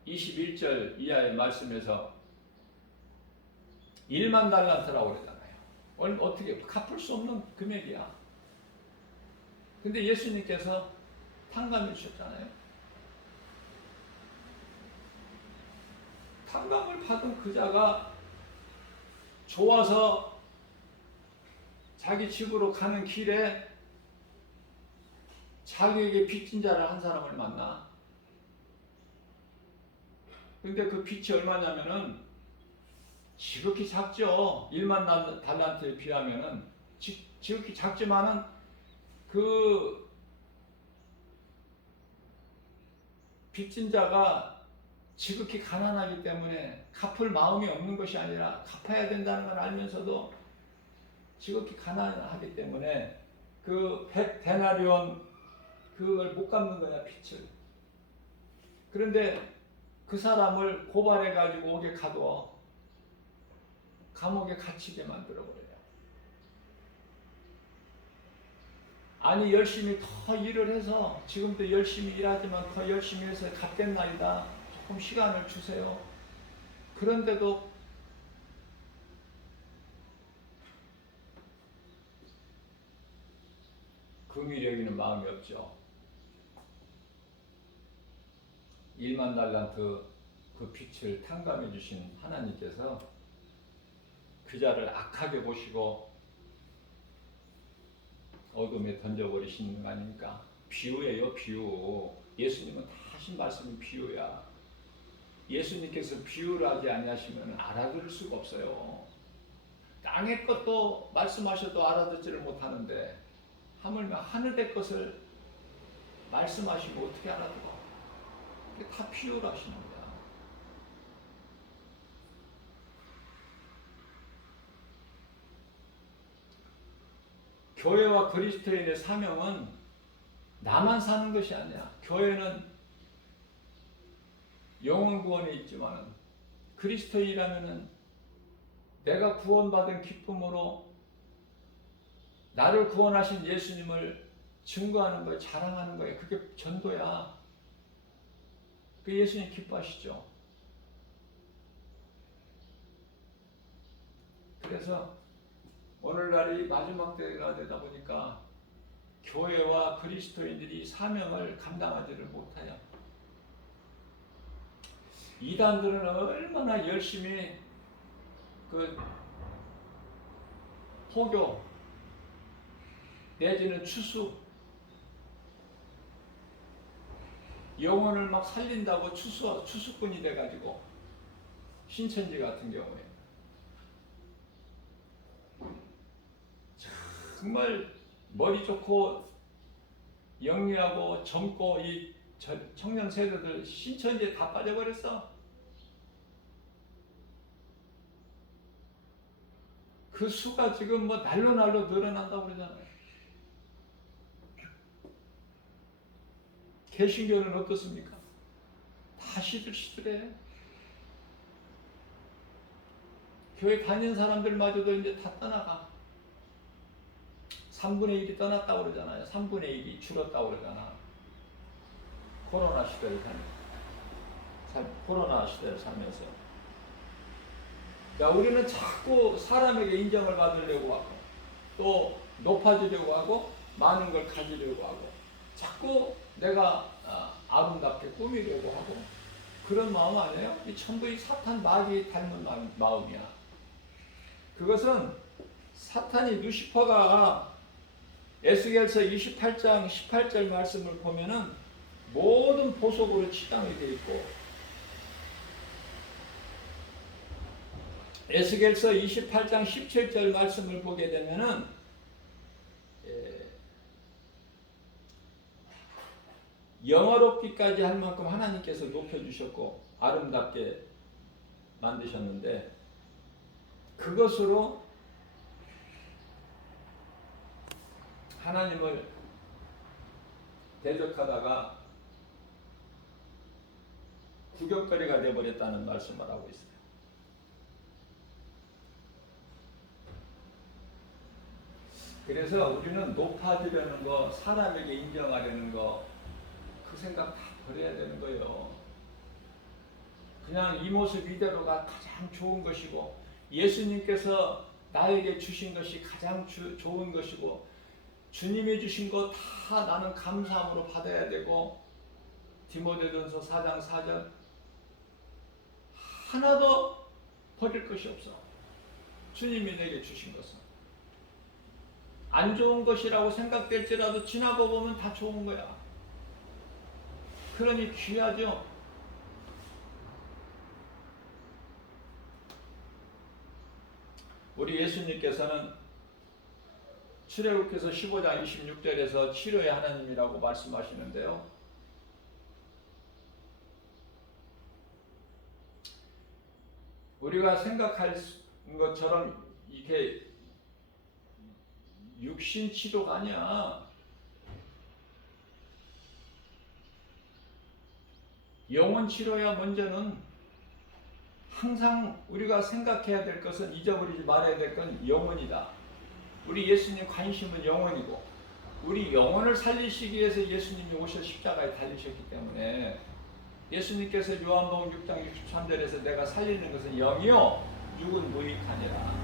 21절 이하의 말씀에서 1만 달란트라고 그러잖아요. 어떻게 갚을 수 없는 금액이야. 근데 예수님께서 탕감해 주셨잖아요. 탕감을 받은 그 자가 좋아서 자기 집으로 가는 길에 자기에게 빚진 자를 한 사람을 만나. 근데 그 빚이 얼마냐면은 지극히 작죠. 1만 달란트에 비하면은 지극히 작지만은 그 빚진 자가 지극히 가난하기 때문에 갚을 마음이 없는 것이 아니라 갚아야 된다는 걸 알면서도 지극히 가난하기 때문에 그 100데나리온 그걸 못 갚는 거야, 빚을. 그런데 그 사람을 고발해 가지고 옥에 가둬 감옥에 갇히게 만들어 버려요. 아니 열심히 더 일을 해서 지금도 열심히 일하지만 더 열심히 해서 갚겠나이다. 조금 시간을 주세요. 그런데도 긍휼히 여기는 마음이 없죠. 1만 달란트 그 빚을 탕감해 주신 하나님께서 그 자를 악하게 보시고 어둠에 던져버리시는 거 아닙니까? 비유예요, 비유. 예수님은 다 하신 말씀은 비유야. 예수님께서 비유를 하지 아니하시면 알아들을 수가 없어요. 땅의 것도 말씀하셔도 알아듣지를 못하는데 하물며 하늘의 것을 말씀하시고 어떻게 알아들어? 이게 다 비유를 하시는 거야. 교회와 그리스도인의 사명은 나만 사는 것이 아니야. 교회는 영혼 구원에 있지만은 그리스도인이라면은 내가 구원받은 기쁨으로 나를 구원하신 예수님을 증거하는 거야, 자랑하는 거야. 그게 전도야. 그 예수님 기뻐하시죠. 그래서 오늘날이 마지막 때가 되다 보니까 교회와 그리스도인들이 사명을 감당하지를 못해요. 이단들은 얼마나 열심히 그 포교 내지는 추수 영혼을 막 살린다고 추수꾼이 돼가지고 신천지 같은 경우에 정말 머리 좋고 영리하고 젊고 이 청년 세대들 신천지에 다 빠져버렸어. 그 수가 지금 뭐 날로 늘어난다고 그러잖아요. 개신교는 어떻습니까? 다 시들시들해. 교회 다니는 사람들마저도 이제 다 떠나가. 3분의 1이 떠났다고 그러잖아요. 3분의 1이 줄었다고 그러잖아. 코로나 시대를 살면서. 자, 우리는 자꾸 사람에게 인정을 받으려고 하고, 또 높아지려고 하고, 많은 걸 가지려고 하고, 자꾸 내가 아름답게 꾸미려고 하고, 그런 마음 아니에요? 이 전부 이 사탄 마귀 닮은 마음이야. 그것은 사탄이 루시퍼가 에스겔서 28장 18절 말씀을 보면은 모든 보석으로 치장이 되어 있고, 에스겔서 28장 17절 말씀을 보게 되면은 영화롭기까지 할 만큼 하나님께서 높여주셨고 아름답게 만드셨는데, 그것으로 하나님을 대적하다가 구경거리가 되어버렸다는 말씀을 하고 있어요. 그래서 우리는 높아지려는 거, 사람에게 인정하려는 거, 그 생각 다 버려야 되는 거예요. 그냥 이 모습 이대로가 가장 좋은 것이고, 예수님께서 나에게 주신 것이 가장 좋은 것이고, 주님이 주신 거 다 나는 감사함으로 받아야 되고, 디모데전서 4장 4절 하나도 버릴 것이 없어. 주님이 내게 주신 것은 안 좋은 것이라고 생각될지라도 지나고 보면 다 좋은 거야. 그러니 귀하죠. 우리 예수님께서는 출애굽기서 15장 26절에서 치료의 하나님이라고 말씀하시는데요. 우리가 생각할 것처럼 이게 육신 치료가 아니야. 영혼 치료야. 먼저는 항상 우리가 생각해야 될 것은, 잊어버리지 말아야 될 건 영혼이다. 우리 예수님 관심은 영혼이고, 우리 영혼을 살리시기 위해서 예수님이 오셔 십자가에 달리셨기 때문에, 예수님께서 요한복음 6장 63절에서 내가 살리는 것은 영이요 육은 무익하니라.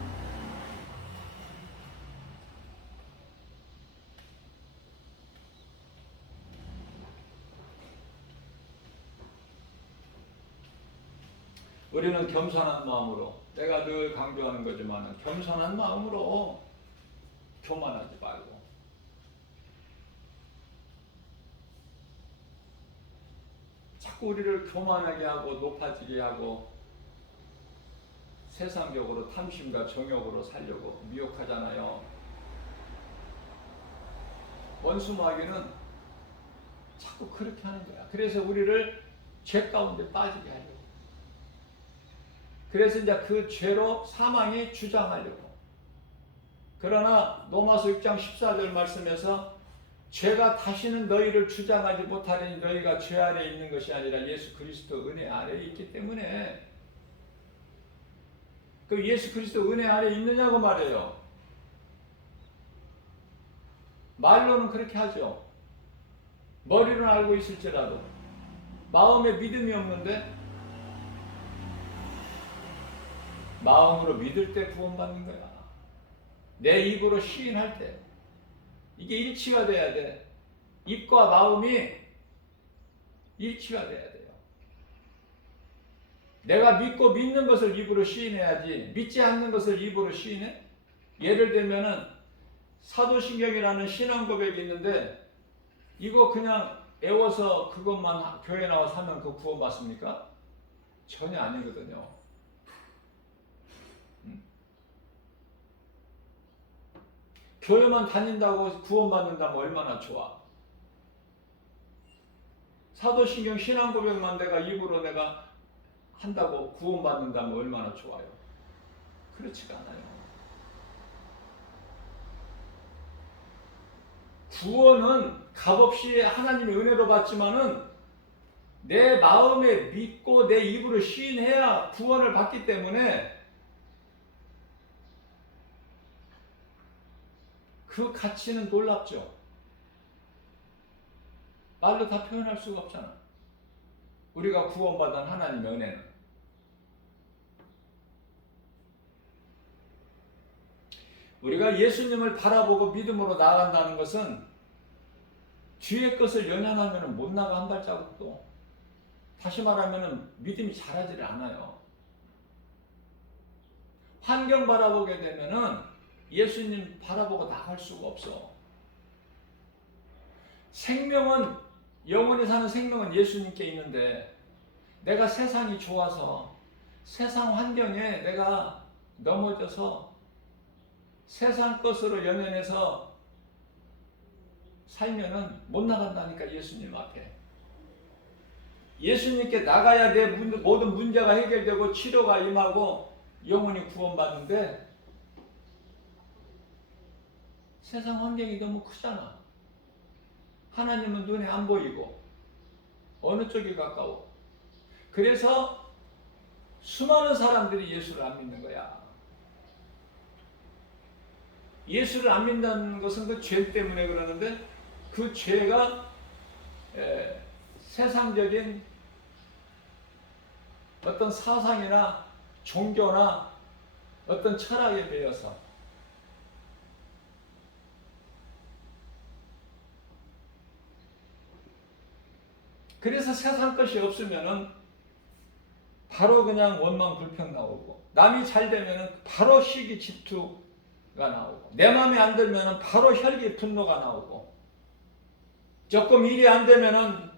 우리는 겸손한 마음으로, 내가 늘 강조하는 거지만 겸손한 마음으로 교만하지 말고, 자꾸 우리를 교만하게 하고 높아지게 하고 세상적으로 탐심과 정욕으로 살려고 미혹하잖아요. 원수 마귀는 자꾸 그렇게 하는 거야. 그래서 우리를 죄 가운데 빠지게 하려고. 그래서 이제 그 죄로 사망이 주장하려고. 그러나 로마서 6장 14절 말씀에서 죄가 다시는 너희를 주장하지 못하리니 너희가 죄 아래에 있는 것이 아니라 예수 그리스도 은혜 아래에 있기 때문에, 그 예수 그리스도 은혜 아래에 있느냐고 말해요. 말로는 그렇게 하죠. 머리로는 알고 있을지라도 마음에 믿음이 없는데, 마음으로 믿을 때 구원받는 거야. 내 입으로 시인할 때 이게 일치가 돼야 돼. 입과 마음이 일치가 돼야 돼요. 내가 믿고 믿는 것을 입으로 시인해야지, 믿지 않는 것을 입으로 시인해? 예를 들면은 사도신경이라는 신앙 고백이 있는데, 이거 그냥 애워서 그것만 교회 나와서 하면 그 구원 받습니까? 전혀 아니거든요. 교회만 다닌다고 구원받는다면 얼마나 좋아. 사도신경 신앙 고백만 내가 입으로 내가 한다고 구원받는다면 얼마나 좋아요. 그렇지가 않아요. 구원은 값없이 하나님의 은혜로 받지만은 내 마음에 믿고 내 입으로 시인해야 구원을 받기 때문에, 그 가치는 놀랍죠. 말로 다 표현할 수가 없잖아. 우리가 구원받은 하나님의 은혜는. 우리가 예수님을 바라보고 믿음으로 나아간다는 것은 뒤의 것을 연연하면 못 나가 한 발자국도. 다시 말하면 믿음이 자라지를 않아요. 환경 바라보게 되면은 예수님 바라보고 나갈 수가 없어. 생명은, 영원히 사는 생명은 예수님께 있는데, 내가 세상이 좋아서 세상 환경에 내가 넘어져서 세상 것으로 연연해서 살면은 못 나간다니까. 예수님 앞에 예수님께 나가야 내 모든 문제가 해결되고 치료가 임하고 영혼이 구원받는데, 세상 환경이 너무 크잖아. 하나님은 눈에 안 보이고 어느 쪽이 가까워. 그래서 수많은 사람들이 예수를 안 믿는 거야. 예수를 안 믿는 것은 그 죄 때문에 그러는데, 그 죄가 세상적인 어떤 사상이나 종교나 어떤 철학에 매여서 그래서 세상 것이 없으면은 바로 그냥 원망 불평 나오고 남이 잘 되면은 바로 시기 질투가 나오고 내 마음에 안 들면은 바로 혈기 분노가 나오고 조금 일이 안 되면은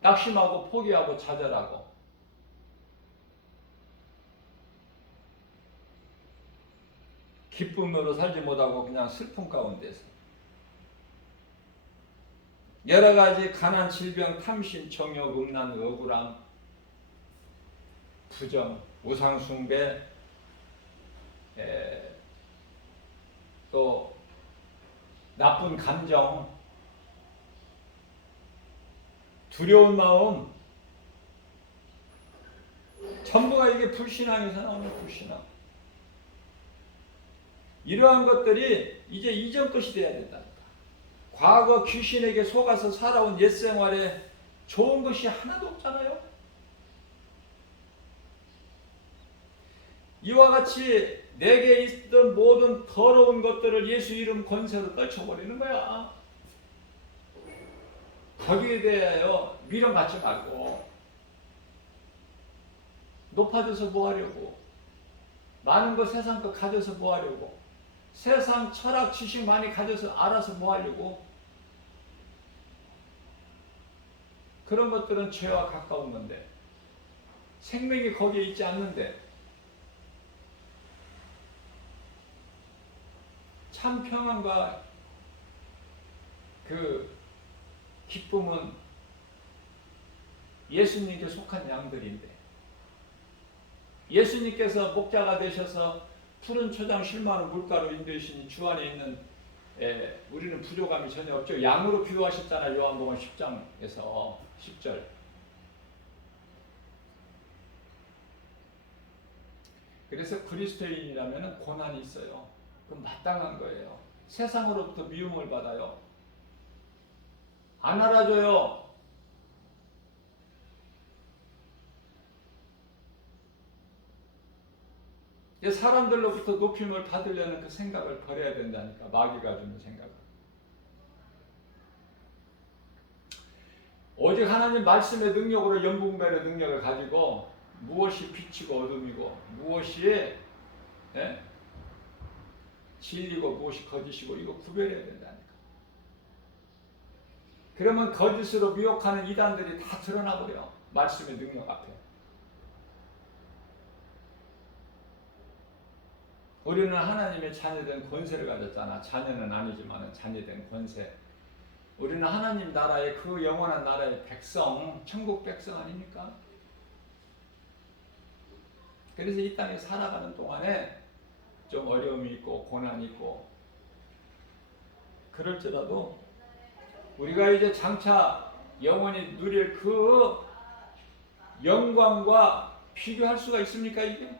낙심하고 포기하고 좌절하고 기쁨으로 살지 못하고 그냥 슬픔 가운데서 여러 가지 가난, 질병, 탐심, 정욕, 음란, 억울함, 부정, 우상숭배, 또 나쁜 감정, 두려운 마음, 전부가 이게 불신앙에서 나오는 불신앙. 이러한 것들이 이제 이전 것이 돼야 된다. 과거 귀신에게 속아서 살아온 옛 생활에 좋은 것이 하나도 없잖아요. 이와 같이 내게 있던 모든 더러운 것들을 예수 이름 권세로 떨쳐버리는 거야. 거기에 대하여 미련받지 말고 높아져서 뭐 하려고 많은 거 세상 거 가져서 뭐 하려고 세상 철학 지식 많이 가져서 알아서 뭐 하려고 그런 것들은 죄와 가까운 건데 생명이 거기에 있지 않는데 참 평안과 그 기쁨은 예수님께 속한 양들인데 예수님께서 목자가 되셔서 푸른 초장 실만한 물가로 인도하시니 주 안에 있는 우리는 부족함이 전혀 없죠. 양으로 비유하셨잖아요. 요한복음 10장에서 10절. 그래서 그리스도인이라면 고난이 있어요. 그건 마땅한 거예요. 세상으로부터 미움을 받아요. 안 알아줘요. 사람들로부터 높임을 받으려는 그 생각을 버려야 된다니까. 마귀가 주는 생각을. 오직 하나님 말씀의 능력으로 연분별의 능력을 가지고 무엇이 빛이고 어둠이고 무엇이 진리고 무엇이 거짓이고 이거 구별해야 된다니까. 그러면 거짓으로 미혹하는 이단들이 다 드러나버려. 말씀의 능력 앞에. 우리는 하나님의 자녀된 권세를 가졌잖아. 자녀는 아니지만 자녀된 권세. 우리는 하나님 나라의 그 영원한 나라의 백성, 천국 백성 아닙니까? 그래서 이 땅에 살아가는 동안에 좀 어려움이 있고 고난이 있고 그럴지라도 우리가 이제 장차 영원히 누릴 그 영광과 비교할 수가 있습니까 이게?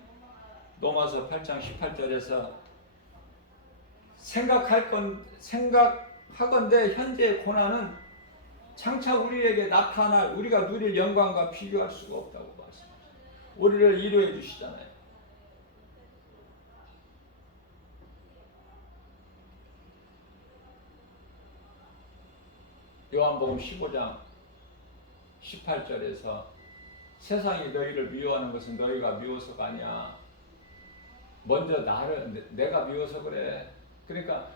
로마서 8장 18절에서 생각하건대 현재의 고난은 장차 우리에게 나타날 우리가 누릴 영광과 비교할 수가 없다고 말씀하셨어요. 우리를 위로해 주시잖아요. 요한복음 15장 18절에서 세상이 너희를 미워하는 것은 너희가 미워서가 아니야. 먼저 내가 미워서 그래. 그러니까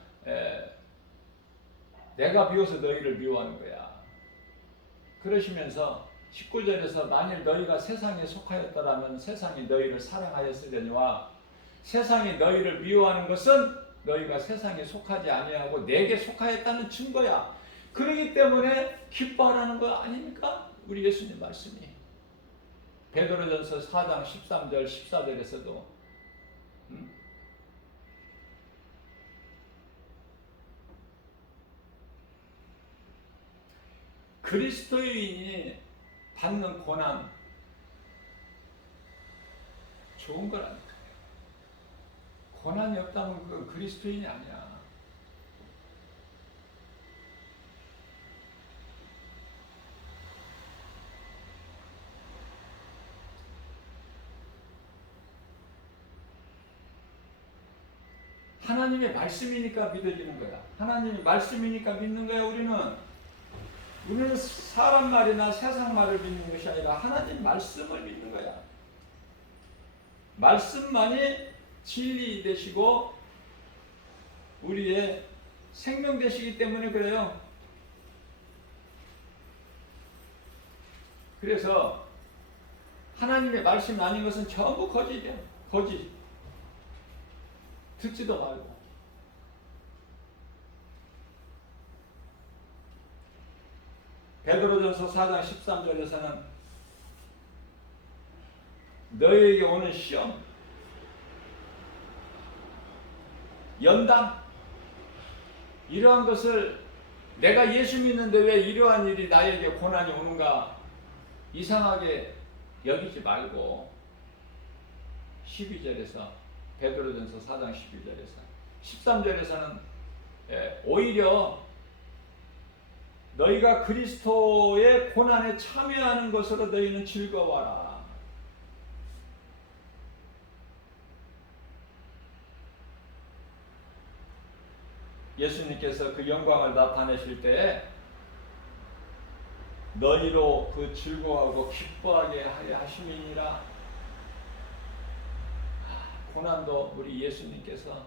내가 미워서 너희를 미워하는 거야. 그러시면서 19절에서 만일 너희가 세상에 속하였더라면 세상이 너희를 사랑하였으려니와 세상이 너희를 미워하는 것은 너희가 세상에 속하지 아니하고 내게 속하였다는 증거야. 그렇기 때문에 기뻐하라는 거 아닙니까? 우리 예수님 말씀이. 베드로전서 4장 13절 14절에서도 그리스도인이 받는 고난 좋은 거라니까. 고난이 없다면 그 그리스도인이 아니야. 하나님의 말씀이니까 믿어지는 거야. 하나님의 말씀이니까 믿는 거야. 우리는 사람 말이나 세상 말을 믿는 것이 아니라 하나님 말씀을 믿는 거야. 말씀만이 진리 되시고 우리의 생명 되시기 때문에 그래요. 그래서 하나님의 말씀이 아닌 것은 전부 거짓이야. 거짓. 듣지도 말고. 베드로전서 4장 13절에서는 너희에게 오는 시험, 연단, 이러한 것을 내가 예수 믿는데 왜 이러한 일이 나에게 고난이 오는가 이상하게 여기지 말고 12절에서 베드로전서 4장 12절에서 13절에서는 오히려 너희가 그리스도의 고난에 참여하는 것으로 너희는 즐거워하라. 예수님께서 그 영광을 나타내실 때 너희로 그 즐거워하고 기뻐하게 하려 하심이니라. 고난도 우리 예수님께서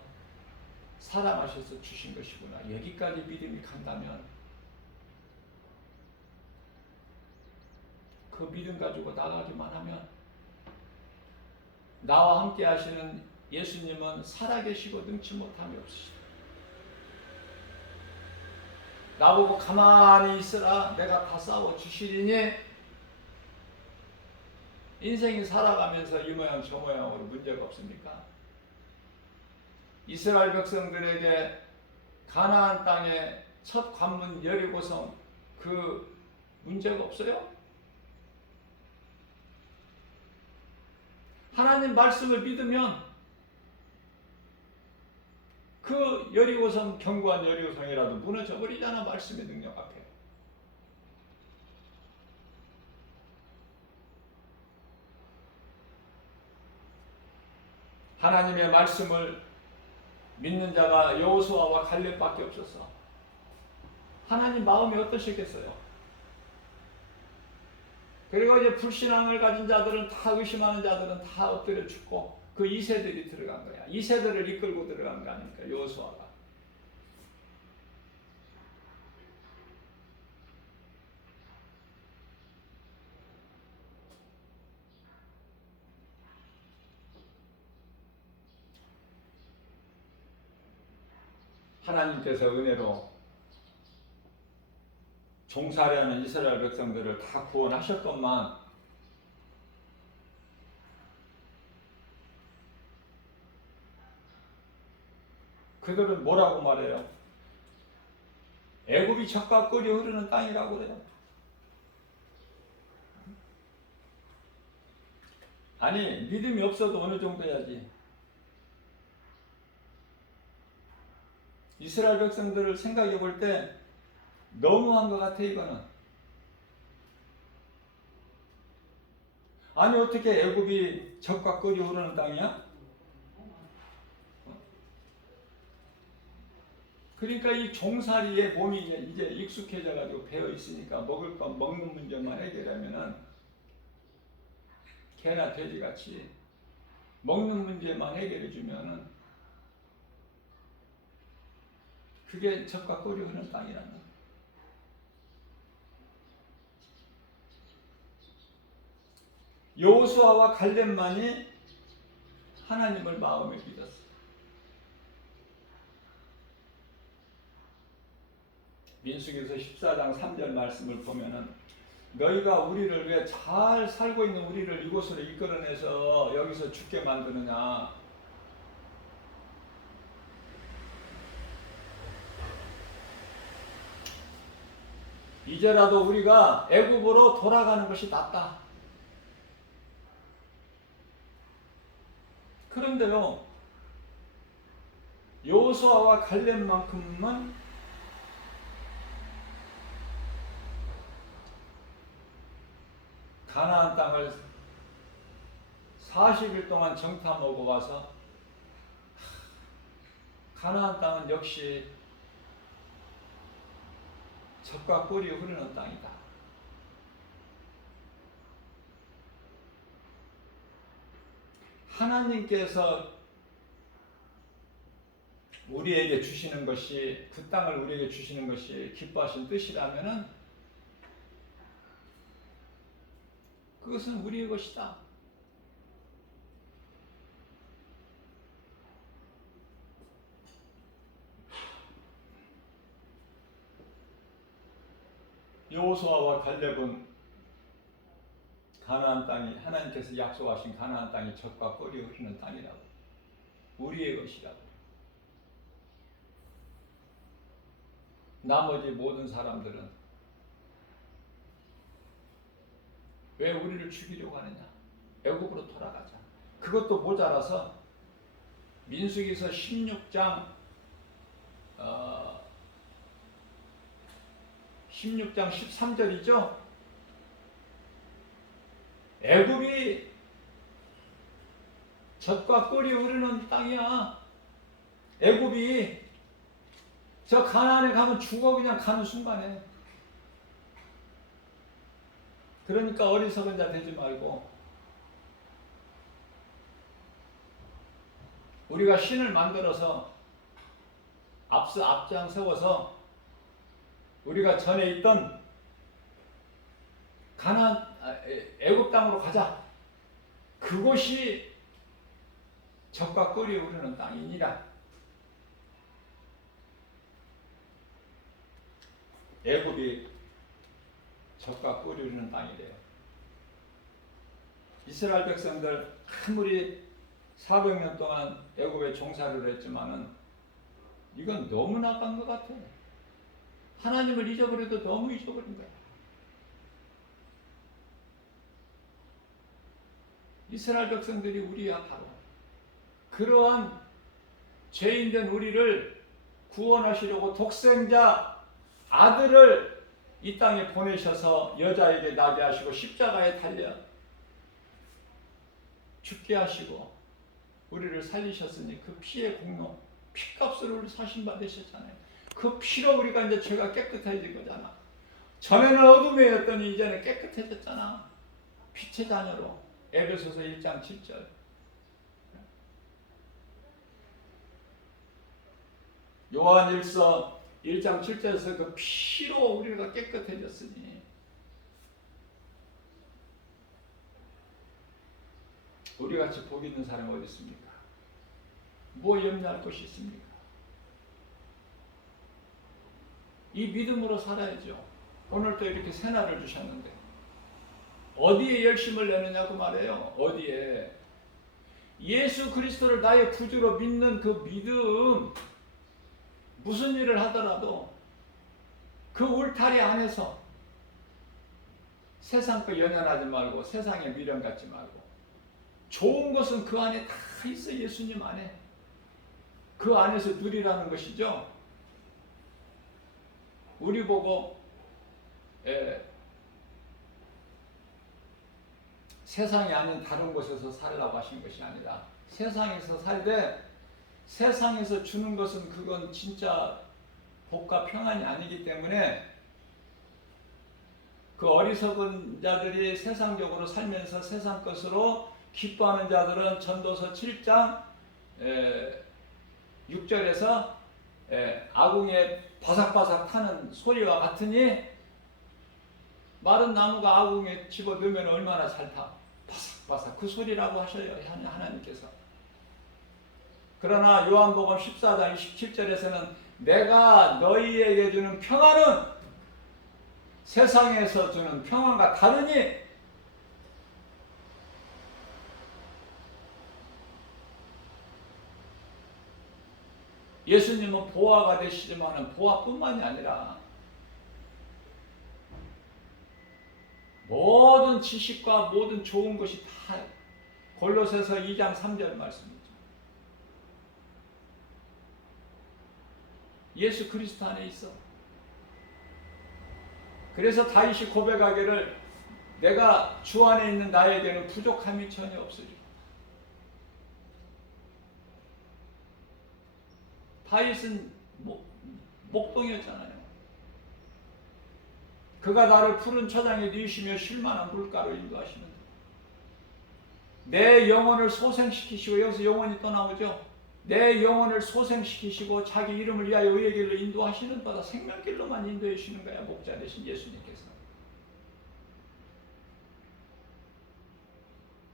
사랑하셔서 주신 것이구나. 여기까지 믿음이 간다면 그 믿음 가지고 나가기만 하면 나와 함께 하시는 예수님은 살아계시고 능치 못함이 없으시다. 나보고 가만히 있으라 내가 다 싸워 주시리니 인생이 살아가면서 이 모양 저 모양으로 문제가 없습니까? 이스라엘 백성들에게 가나안 땅의 첫 관문 여리고성 그 문제가 없어요? 하나님 말씀을 믿으면 그 여리고성 견고한 여리고성이라도 무너져 버리잖아. 말씀의 능력 앞에. 하나님의 말씀을 믿는 자가 여호수아와 갈렙밖에 없었어. 하나님 마음이 어떠셨겠어요? 그리고 이제 불신앙을 가진 자들은 다 의심하는 자들은 다 엎드려 죽고 그 2세들이 들어간 거야. 2세들을 이끌고 들어간 거 아닙니까? 여호수아가. 하나님께서 은혜로 종살이하는 이스라엘 백성들을 다 구원하셨건만 그들은 뭐라고 말해요? 애굽이 젖과 꿀이 흐르는 땅이라고 그래요. 아니 믿음이 없어도 어느 정도야지. 이스라엘 백성들을 생각해 볼 때 너무한 것 같아 이거는. 아니 어떻게 애굽이 젖과 꿀이 흐르는 땅이야? 그러니까 이 종살이에 몸이 이제 익숙해져 가지고 배어 있으니까 먹을 건 먹는 문제만 해결하면은 개나 돼지같이 먹는 문제만 해결해 주면은 그게 젖과 꿀이 흐르는 땅이라는 거예요. 여호수아와 갈렙만이 하나님을 마음에 믿었어요. 민수기서 14장 3절 말씀을 보면은 너희가 우리를 왜 잘 살고 있는 우리를 이곳으로 이끌어내서 여기서 죽게 만드느냐. 이제라도 우리가 애굽으로 돌아가는 것이 낫다. 그런데요, 여호수아와 갈렙만큼은 가나안 땅을 40일 동안 정탐하고 와서 가나안 땅은 역시 젖과 꿀이 흐르는 땅이다. 하나님께서 우리에게 주시는 것이, 그 땅을 우리에게 주시는 것이 기뻐하신 뜻이라면은 그것은 우리의 것이다. 여호수아와 갈렙은 가나안 땅이, 하나님께서 약속하신 가나안 땅이 젖과 꿀이 흐르는 땅이라고, 우리의 것이라고. 나머지 모든 사람들은 왜 우리를 죽이려고 하느냐? 애굽으로 돌아가자. 그것도 모자라서 민수기서 16장 13절이죠. 애굽이 젖과 꿀이 흐르는 땅이야. 애굽이, 저 가나안에 가면 죽어, 그냥 가는 순간에. 그러니까 어리석은 자 되지 말고, 우리가 신을 만들어서 앞장 세워서 우리가 전에 있던 애굽 땅으로 가자. 그곳이 젖과 꿀이 흐르는 땅이니라. 애굽이 젖과 꿀이 흐르는 땅이래요. 이스라엘 백성들 아무리 400년 동안 애굽에 종사를 했지만은 이건 너무 나간 것 같아. 하나님을 잊어버려도 너무 잊어버린 거야. 이스라엘 백성들이 우리야 바로. 그러한 죄인된 우리를 구원하시려고 독생자 아들을 이 땅에 보내셔서 여자에게 나게 하시고 십자가에 달려 죽게 하시고 우리를 살리셨으니 그 피의 공로, 피값을 우리 사신 받으셨잖아요. 그 피로 우리가 이제 죄가 깨끗해진 거잖아. 전에는 어둠이었더니 이제는 깨끗해졌잖아. 빛의 자녀로. 에베소서 1장 7절. 요한일서 1장 7절에서 그 피로 우리가 깨끗해졌으니 우리같이 복 있는 사람이 어디 있습니까? 뭐 염려할 것이 있습니까? 이 믿음으로 살아야죠. 오늘 또 이렇게 새날을 주셨는데 어디에 열심을 내느냐고 말해요. 어디에? 예수 그리스도를 나의 구주로 믿는 그 믿음, 무슨 일을 하더라도 그 울타리 안에서 세상 거 연연하지 말고 세상에 미련 갖지 말고 좋은 것은 그 안에 다 있어. 예수님 안에. 그 안에서 누리라는 것이죠. 우리 보고 세상이 아닌 다른 곳에서 살라고 하신 것이 아니라 세상에서 살되 세상에서 주는 것은 그건 진짜 복과 평안이 아니기 때문에 그 어리석은 자들이 세상적으로 살면서 세상 것으로 기뻐하는 자들은 전도서 7장 6절에서 아궁에 바삭바삭 타는 소리와 같으니 마른 나무가 아궁에 집어넣으면 얼마나 잘 타. 바삭바삭 그 소리라고 하셔요. 하나님께서. 그러나 요한복음 14장 27절에서는 내가 너희에게 주는 평안은 세상에서 주는 평안과 다르니 예수님은 보화가 되시지만 보화뿐만이 아니라 모든 지식과 모든 좋은 것이 다 골로새서 2장 3절 말씀이죠. 예수 그리스도 안에 있어. 그래서 다윗이 고백하기를 내가 주 안에 있는 나에게는 부족함이 전혀 없으리. 다윗은 목동이었잖아요. 그가 나를 푸른 초장에 누이시며 쉴만한 물가로 인도하시는 내 영혼을 소생시키시고, 여기서 영혼이 또 나오죠. 내 영혼을 소생시키시고 자기 이름을 위하여 의의 길로 인도하시는 바다. 생명길로만 인도해 주시는 거야, 목자 되신 예수님께서.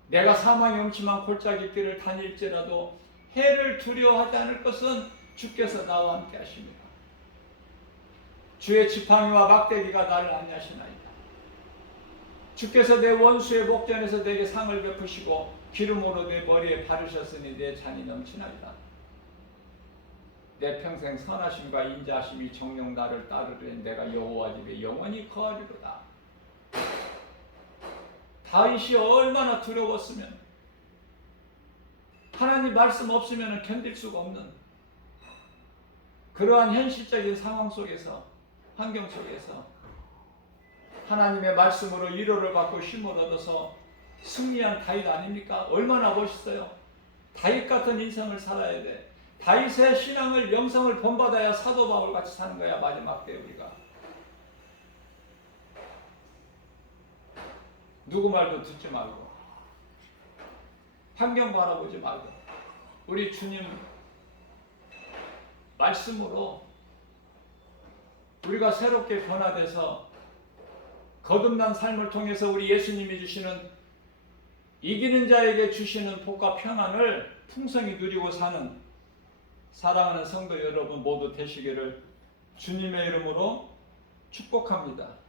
내가 사망의 음침한 골짜기 길을 다닐지라도 해를 두려워하지 않을 것은 주께서 나와 함께 하십니다. 주의 지팡이와 막대기가 나를 안위하시나이다. 주께서 내 원수의 목전에서 내게 상을 베푸시고 기름으로 내 머리에 바르셨으니 내 잔이 넘치나이다. 내 평생 선하심과 인자하심이 정녕 나를 따르되 내가 여호와 집에 영원히 거하리로다. 다윗이 얼마나 두려웠으면, 하나님 말씀 없으면 견딜 수가 없는 그러한 현실적인 상황 속에서, 환경 속에서 하나님의 말씀으로 위로를 받고 힘을 얻어서 승리한 다윗 아닙니까? 얼마나 멋있어요. 다윗 같은 인생을 살아야 돼. 다윗의 신앙을, 영성을 본받아야 사도 바울 같이 사는 거야, 마지막 때 우리가. 누구 말도 듣지 말고, 환경 바라보지 말고, 우리 주님 말씀으로 우리가 새롭게 변화돼서 거듭난 삶을 통해서 우리 예수님이 주시는, 이기는 자에게 주시는 복과 평안을 풍성히 누리고 사는 사랑하는 성도 여러분 모두 되시기를 주님의 이름으로 축복합니다.